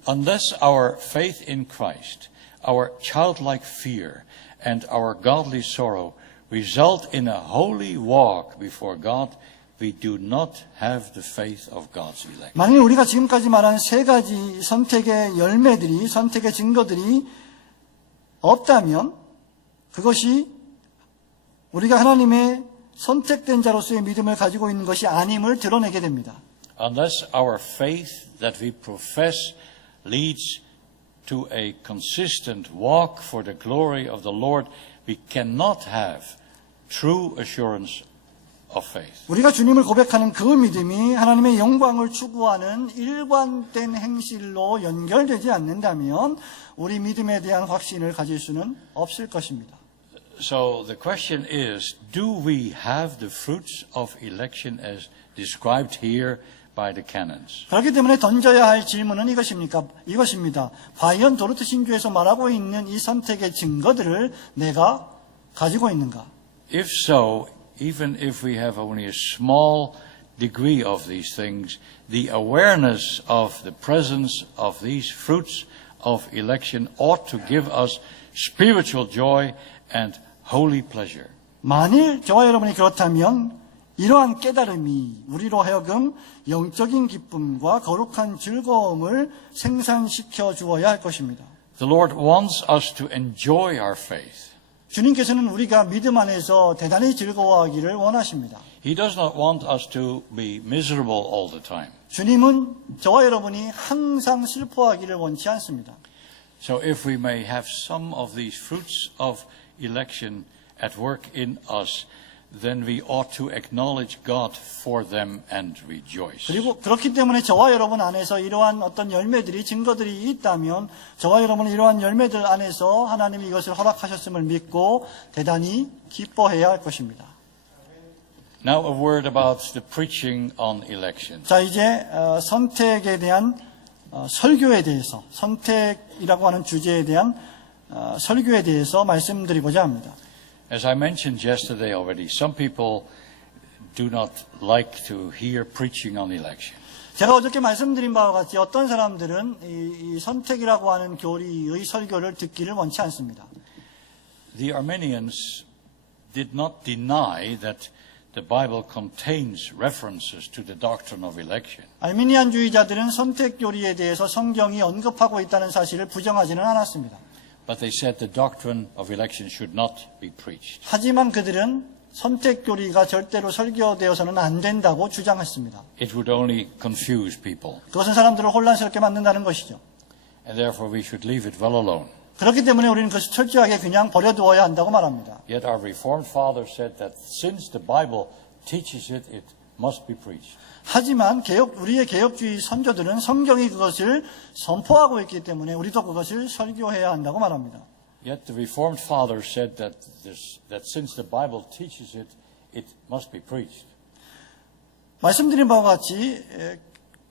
Unless our faith in Christ, our childlike fear, and our godly sorrow result in a holy walk before God, we do not have the faith of God's elect. 만일 우리가 지금까지 말한 세 가지 선택의 열매들이, 선택의 증거들이 없다면 그것이 우리가 하나님의 선택된 자로서의 믿음을 가지고 있는 것이 아님을 드러내게 됩니다. Unless our faith that we profess leads to a consistent walk for the glory of the Lord, we cannot have true assurance of faith. 우리가 주님을 고백하는 그 믿음이 하나님의 영광을 추구하는 일관된 행실로 연결되지 않는다면 우리 믿음에 대한 확신을 가질 수는 없을 것입니다. So the question is, do we have the fruits of election as described here by the canons? 그렇기 때문에 던져야 할 질문은 이것입니다. 과연 도르트 신주에서 말하고 있는 이 선택의 증거들을 내가 가지고 있는가? If so, even if we have only a small degree of these things, the awareness of the presence of these fruits of election ought to give us spiritual joy and holy pleasure. 만일 저와 여러분이 그렇다면 이러한 깨달음이 우리로 하여금 영적인 기쁨과 거룩한 즐거움을 생산시켜 주어야 할 것입니다. The Lord wants us to enjoy our faith. 주님께서는 우리가 믿음 안에서 대단히 즐거워하기를 원하십니다. He does not want us to be miserable all the time. 주님은 저와 여러분이 항상 슬퍼하기를 원치 않습니다. So if we may have some of these fruits of election at work in us, then we ought to acknowledge God for them and rejoice. 그리고 그렇기 때문에 저와 여러분 안에서 이러한 어떤 열매들이 증거들이 있다면 저와 여러분은 이러한 열매들 안에서 하나님이 이것을 허락하셨음을 믿고 대단히 기뻐해야 할 것입니다. Now a word about the preaching on election. 자, 이제 선택에 대한 설교에 대해서, 선택이라고 하는 주제에 대한 설교에 대해서 말씀드리고자 합니다. As I mentioned yesterday already, some people do not like to hear preaching on election. 제가 어저께 말씀드린 바와 같이 어떤 사람들은 이 선택이라고 하는 교리의 설교를 듣기를 원치 않습니다. The Arminians did not deny that the Bible contains references to the doctrine of election. 알미니안주의자들은 선택 교리에 대해서 성경이 언급하고 있다는 사실을 부정하지는 않았습니다. But they said the doctrine of election should not be preached. 하지만 그들은 선택 교리가 절대로 설교되어서는 안 된다고 주장했습니다. It would only confuse people. 그것은 사람들을 혼란스럽게 만든다는 것이죠. And therefore we should leave it well alone. 그렇기 때문에 우리는 그것을 철저하게 그냥 버려두어야 한다고 말합니다. Yet our Reformed fathers said that since the Bible teaches it, it must be preached. 하지만 우리의 개혁주의 선조들은 성경이 그것을 선포하고 있기 때문에 우리도 그것을 설교해야 한다고 말합니다. Yet the Reformed fathers said that since the Bible teaches it, it must be preached. 말씀드린 바와 같이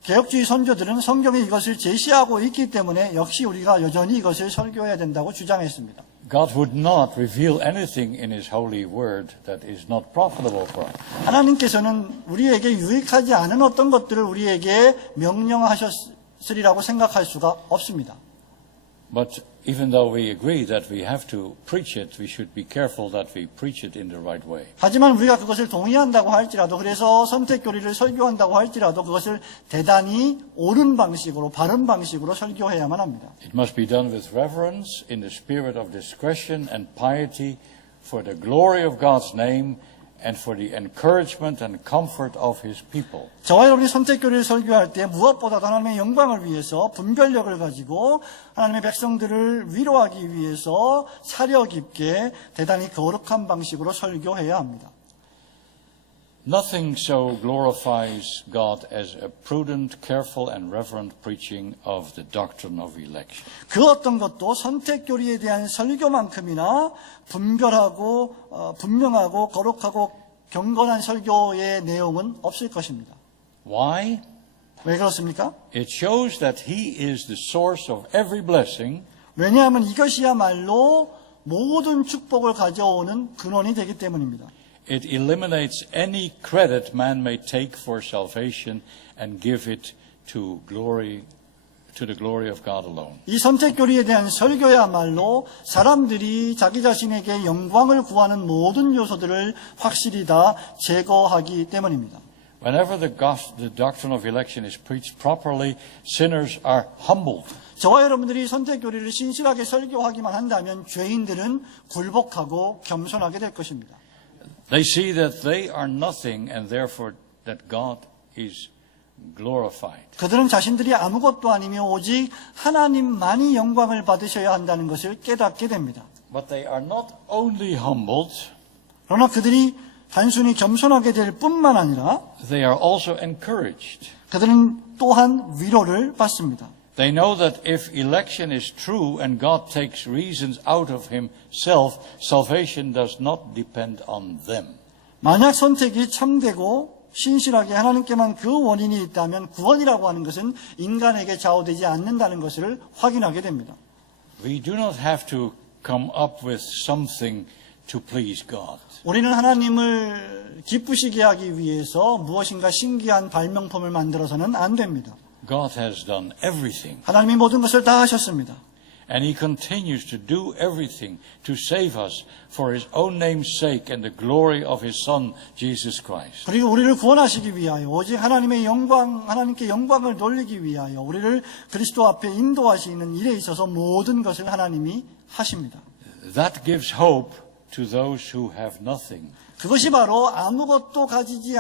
개혁주의 선조들은 성경이 이것을 제시하고 있기 때문에 역시 우리가 여전히 이것을 설교해야 된다고 주장했습니다. God would not reveal anything in His holy word that is not profitable for us. 하나님께서는 우리에게 유익하지 않은 어떤 것들을 우리에게 명령하셨으리라고 생각할 수가 없습니다. But even though we agree that we have to preach it, we should be careful that we preach it in the right way. 하지만 우리가 그것을 동의한다고 할지라도 그래서 선택교리를 설교한다고 할지라도 그것을 대단히 옳은 방식으로 바른 방식으로 설교해야만 합니다. It must be done with reverence, in the spirit of discretion and piety, for the glory of God's name and for the encouragement and comfort of His people. 저와 여러분이 선택교리를 설교할 때 무엇보다도 하나님의 영광을 위해서 분별력을 가지고 하나님의 백성들을 위로하기 위해서 사력 있게 대단히 거룩한 방식으로 설교해야 합니다. Nothing so glorifies God as a prudent, careful, and reverent preaching of the doctrine of election. 그 어떤 것도 선택교리에 대한 설교만큼이나 분명하고 거룩하고 경건한 설교의 내용은 없을 것입니다. Why? 왜 그렇습니까? It shows that He is the source of every blessing, 왜냐하면 이것이야말로 모든 축복을 가져오는 근원이 되기 때문입니다. it eliminates any credit man may take for salvation and give it to the glory of God alone. 이 선택교리에 대한 설교야말로 사람들이 자기 자신에게 영광을 구하는 모든 요소들을 확실히 다 제거하기 때문입니다. Whenever the doctrine of election is preached properly, sinners are humbled. 저와 여러분들이 선택교리를 신실하게 설교하기만 한다면 죄인들은 굴복하고 겸손하게 될 것입니다. They see that they are nothing and therefore that God is glorified. 그들은 자신들이 아무것도 아니며 오직 하나님만이 영광을 받으셔야 한다는 것을 깨닫게 됩니다. But they are not only humbled, 그러나 그들이 단순히 겸손하게 될 뿐만 아니라 they are also encouraged. 그들은 또한 위로를 받습니다. They know that if election is true and God takes reasons out of Himself, salvation does not depend on them. 만약 선택이 참되고 신실하게 하나님께만 그 원인이 있다면 구원이라고 하는 것은 인간에게 좌우되지 않는다는 것을 확인하게 됩니다. We do not have to come up with something to please God. 우리는 하나님을 기쁘시게 하기 위해서 무엇인가 신기한 발명품을 만들어서는 안 됩니다. God has done everything. 하나님이 모든 것을 다 하셨습니다. And He continues to do everything to save us for His own name's sake and the glory of His Son, Jesus Christ. 그리고 우리를 구원하시기 위하여 오직 하나님께 영광을 돌리기 위하여 우리를 그리스도 앞에 인도하시는 일에 있어서 모든 것을 하나님이 하십니다. That gives hope to those who have nothing. 그것이 바로 아무것도 가지지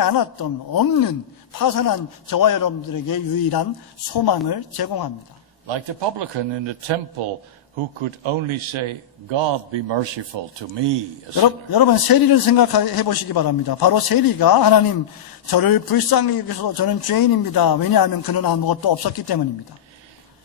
않았던 없는 파산한 저와 여러분들에게 유일한 소망을 제공합니다. Like the publican in the temple who could only say, God be merciful to me, a sinner. 여러분 세리를 생각해 보시기 바랍니다. 바로 세리가 하나님 저를 불쌍히 여기셔서 저는 죄인입니다. 왜냐하면 그는 아무것도 없었기 때문입니다.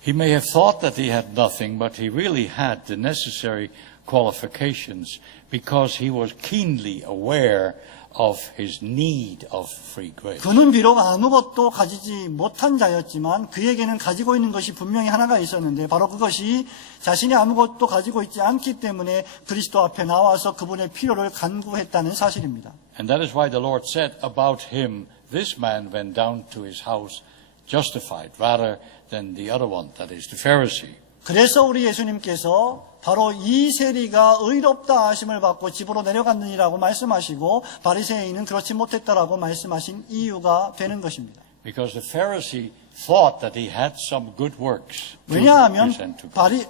He may have thought that he had nothing, but he really had the necessary qualifications because he was keenly aware of his need of free grace. 그는 비록 아무것도 가지지 못한 자였지만 그에게는 가지고 있는 것이 분명히 하나가 있었는데 바로 그것이 자신이 아무것도 가지고 있지 않기 때문에 그리스도 앞에 나와서 그분의 필요를 간구했다는 사실입니다. And that is why the Lord said about him, this man went down to his house justified rather than the other one, that is the Pharisee. 그래서 우리 예수님께서 바로 이 세리가 의롭다 하심을 받고 집으로 내려갔느니라고 말씀하시고 바리새인은 그렇지 못했다라고 말씀하신 이유가 되는 것입니다. Because the Pharisee thought that he had some good works to 왜냐하면 present to God. 바리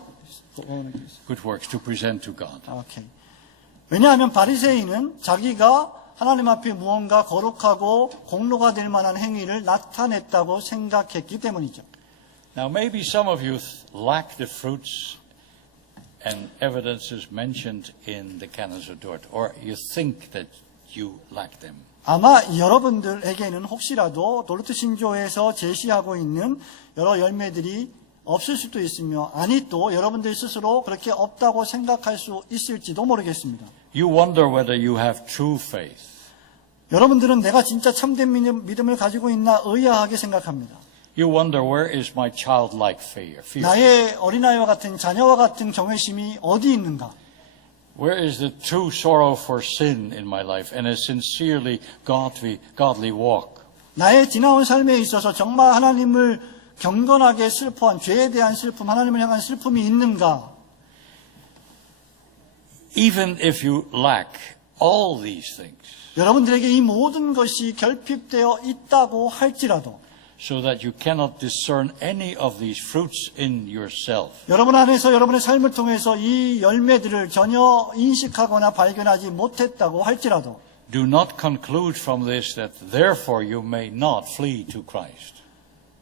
To present to God. 오케이. 왜냐하면 바리새인은 자기가 하나님 앞에 무언가 거룩하고 공로가 될 만한 행위를 나타냈다고 생각했기 때문이죠. Now maybe some of you lack the fruits and evidences mentioned in the canons of Dort, or you think that you lack them. 아마 여러분들에게는 혹시라도 도르트 신조에서 제시하고 있는 여러 열매들이 없을 수도 있으며, 아니 또 여러분들 스스로 그렇게 없다고 생각할 수 있을지도 모르겠습니다. You wonder whether you have true faith. 여러분들은 내가 진짜 참된 믿음을 가지고 있나 의아하게 생각합니다. You wonder where is my childlike fear. 나의 어린아이와 같은 자녀와 같은 경외심이 어디 있는가? Where is the true sorrow for sin in my life and a sincerely godly walk? 나의 지나온 삶에 있어서 정말 하나님을 경건하게 슬퍼한 죄에 대한 슬픔, 하나님을 향한 슬픔이 있는가? Even if you lack all these things, 여러분들에게 이 모든 것이 결핍되어 있다고 할지라도 so that you cannot discern any of these fruits in yourself, 여러분 안에서 여러분의 삶을 통해서 이 열매들을 전혀 인식하거나 발견하지 못했다고 할지라도 do not conclude from this that therefore you may not flee to Christ.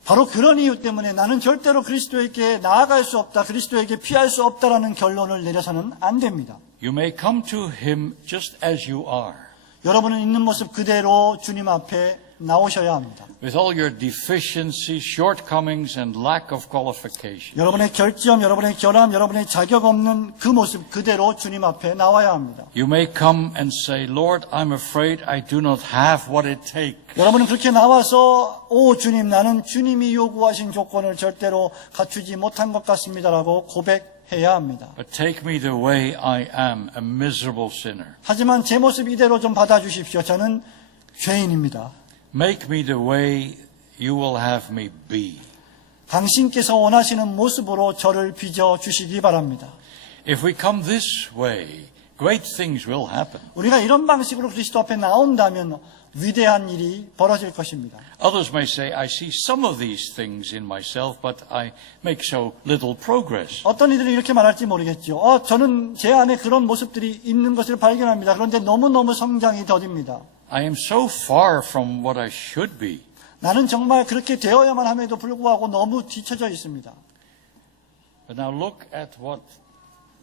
바로 그런 이유 때문에 나는 절대로 그리스도에게 나아갈 수 없다, 그리스도에게 피할 수 없다라는 결론을 내려서는 안 됩니다. You may come to Him just as you are, 여러분은 있는 모습 그대로 주님 앞에 나오셔야 합니다. with all your deficiencies, shortcomings, and lack of qualification. 여러분의 결점, 여러분의 결함, 여러분의 자격 없는 그 모습 그대로 주님 앞에 나와야 합니다. You may come and say, Lord, I'm afraid I do not have what it takes. 여러분은 그렇게 나와서 오 주님, 나는 주님이 요구하신 조건을 절대로 갖추지 못한 것 같습니다라고 고백해야 합니다. But take me the way I am, a miserable sinner. 하지만 제 모습 이대로 좀 받아주십시오. 저는 죄인입니다. Make me the way you will have me be. 당신께서 원하시는 모습으로 저를 빚어 주시기 바랍니다. If we come this way, great things will happen. 우리가 이런 방식으로 그리스도 앞에 나온다면 위대한 일이 벌어질 것입니다. Others may say, I see some of these things in myself, but I make so little progress. 어떤 이들이 이렇게 말할지 모르겠죠. 저는 제 안에 그런 모습들이 있는 것을 발견합니다. 그런데 너무너무 성장이 더딥니다. I am so far from what I should be. 나는 정말 그렇게 되어야만 함에도 불구하고 너무 뒤처져 있습니다. But now look at what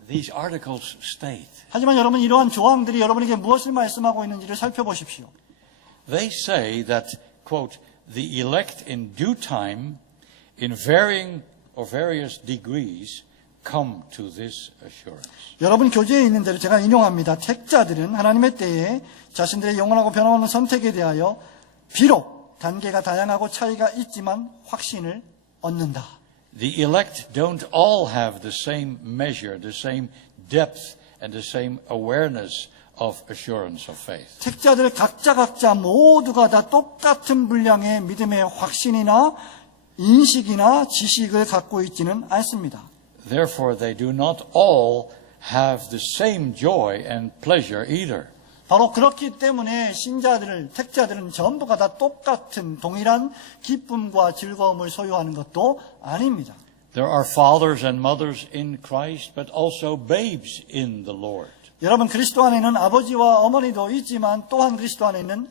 these articles state. 하지만 여러분, 이러한 조항들이 여러분에게 무엇을 말씀하고 있는지를 살펴보십시오. They say that, quote, the elect in due time, in varying or various degrees, come to this assurance. 여러분 교재에 있는 대로 제가 인용합니다. 택자들은 하나님의 때에 자신들의 영원하고 변함없는 선택에 대하여 비록 단계가 다양하고 차이가 있지만 확신을 얻는다. The elect don't all have the same measure, the same depth, and the same awareness of assurance of faith. 택자들 각자 모두가 다 똑같은 분량의 믿음의 확신이나 인식이나 지식을 갖고 있지는 않습니다. Therefore, they do not all have the same joy and pleasure either. 바로 그렇기 때문에 택자들은 전부가 다 똑같은 동일한 기쁨과 즐거움을 소유하는 것도 아닙니다. There are fathers and mothers in Christ, but also babes in the Lord. 여러분, 그리스도 안에는 아버지와 어머니도 있지만 또한 그리스도 안에는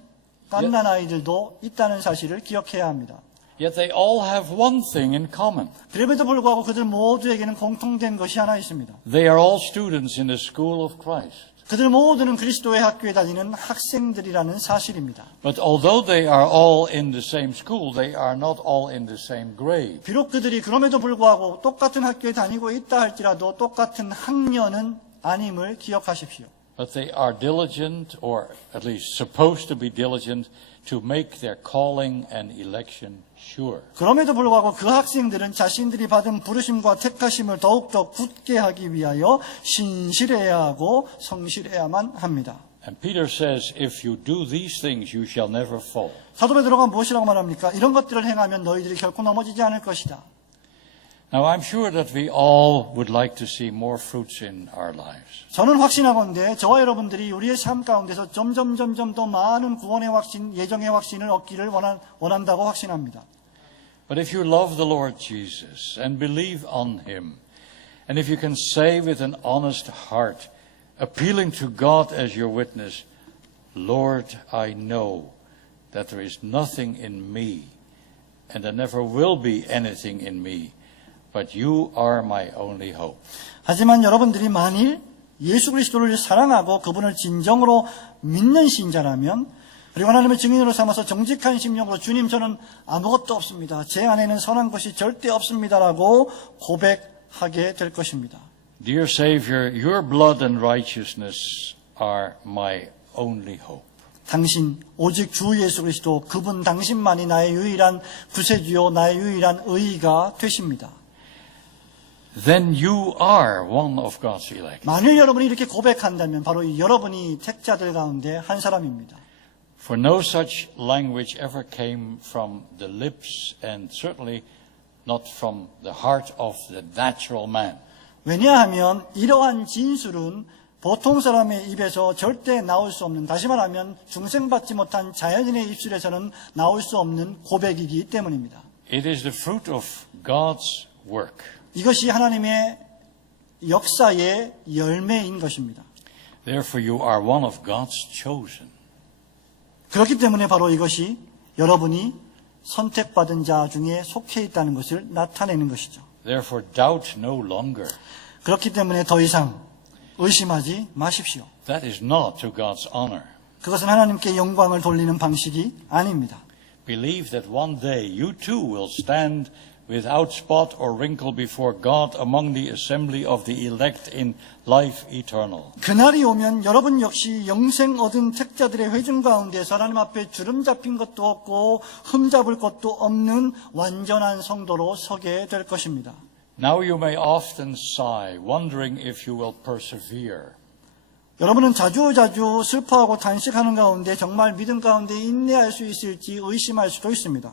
갓난아이들도 있다는 사실을 기억해야 합니다. Yet they all have one thing in common. 그럼에도 불구하고 그들 모두에게는 공통된 것이 하나 있습니다. They are all students in the school of Christ. 그들 모두는 그리스도의 학교에 다니는 학생들이라는 사실입니다. But although they are all in the same school, they are not all in the same grade. 비록 그들이 그럼에도 불구하고 똑같은 학교에 다니고 있다 할지라도 똑같은 학년은 아님을 기억하십시오. But they are diligent, or at least supposed to be diligent, to make their calling and election sure. 그럼에도 불구하고 그 학생들은 자신들이 받은 부르심과 택하심을 더욱더 굳게 하기 위하여 신실해야 하고 성실해야만 합니다. And Peter says, if you do these things, you shall never fall. 사도 베드로가 무엇이라고 말합니까? 이런 것들을 행하면 너희들이 결코 넘어지지 않을 것이다. Now, I'm sure that we all would like to see more fruits in our lives. 저는 확신하건대 저와 여러분들이 우리의 삶 가운데서 점점 더 많은 구원의 확신, 예정의 확신을 얻기를 원한다고 확신합니다. But if you love the Lord Jesus and believe on Him, and if you can say with an honest heart, appealing to God as your witness, Lord, I know that there is nothing in me, and there never will be anything in me, but you are my only hope. 하지만 여러분들이 만일 예수 그리스도를 사랑하고 그분을 진정으로 믿는 신자라면, 그리고 하나님의 증인으로 삼아서 정직한 심령으로 주님 저는 아무것도 없습니다. 제 안에는 선한 것이 절대 없습니다라고 고백하게 될 것입니다. Dear Savior, your blood and righteousness are my only hope. 당신, 오직 주 예수 그리스도, 그분 당신만이 나의 유일한 구세주요, 나의 유일한 의의가 되십니다. Then you are one of God's elect. 만일 여러분이 이렇게 고백한다면 바로 여러분이 택자들 가운데 한 사람입니다. For no such language ever came from the lips and certainly not from the heart of the natural man. 왜냐하면 이러한 진술은 보통 사람의 입에서 절대 나올 수 없는, 다시 말하면 중생받지 못한 자연인의 입술에서는 나올 수 없는 고백이기 때문입니다. It is the fruit of God's work. 이것이 하나님의 역사의 열매인 것입니다. Therefore you are one of God's chosen. 그렇기 때문에 바로 이것이 여러분이 선택받은 자 중에 속해 있다는 것을 나타내는 것이죠. Therefore doubt no longer. 그렇기 때문에 더 이상 의심하지 마십시오. That is not to God's honor. 그것은 하나님께 영광을 돌리는 방식이 아닙니다. Believe that one day you too will stand without spot or wrinkle before God among the assembly of the elect in life eternal. 그날이 오면 여러분 역시 영생 얻은 택자들의 회중 가운데서 하나님 앞에 주름 잡힌 것도 없고 흠 잡을 것도 없는 완전한 성도로 서게 될 것입니다. Now you may often sigh, wondering if you will persevere. 여러분은 자주 슬퍼하고 단식하는 가운데 정말 믿음 가운데 인내할 수 있을지 의심할 수도 있습니다.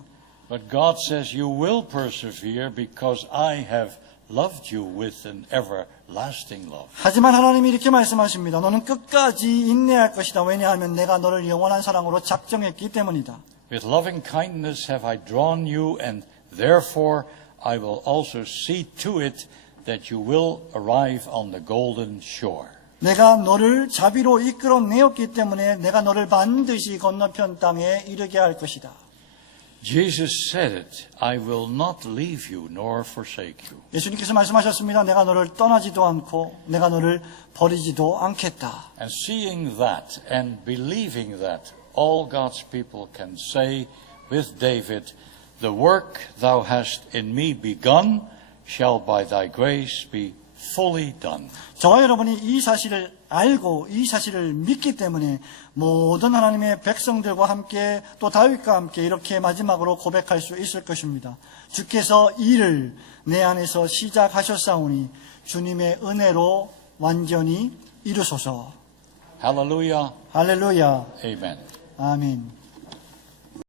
But God says you will persevere because I have loved you with an everlasting love. 하지만 하나님이 이렇게 말씀하십니다. 너는 끝까지 인내할 것이다. 왜냐하면 내가 너를 영원한 사랑으로 작정했기 때문이다. With loving kindness have I drawn you, and therefore I will also see to it that you will arrive on the golden shore. 내가 너를 자비로 이끌어내었기 때문에 내가 너를 반드시 건너편 땅에 이르게 할 것이다. Jesus said it, I will not leave you nor forsake you. 예수님께서 말씀하셨습니다. 내가 너를 떠나지도 않고 내가 너를 버리지도 않겠다. And seeing that and believing that, all God's people can say with David, the work thou hast in me begun shall by thy grace be fully done. 저와 여러분이 이 사실을 알고 이 사실을 믿기 때문에 모든 하나님의 백성들과 함께 또 다윗과 함께 이렇게 마지막으로 고백할 수 있을 것입니다. 주께서 일을 내 안에서 시작하셨사오니 주님의 은혜로 완전히 이루소서. Hallelujah. 할렐루야. Amen. 아멘.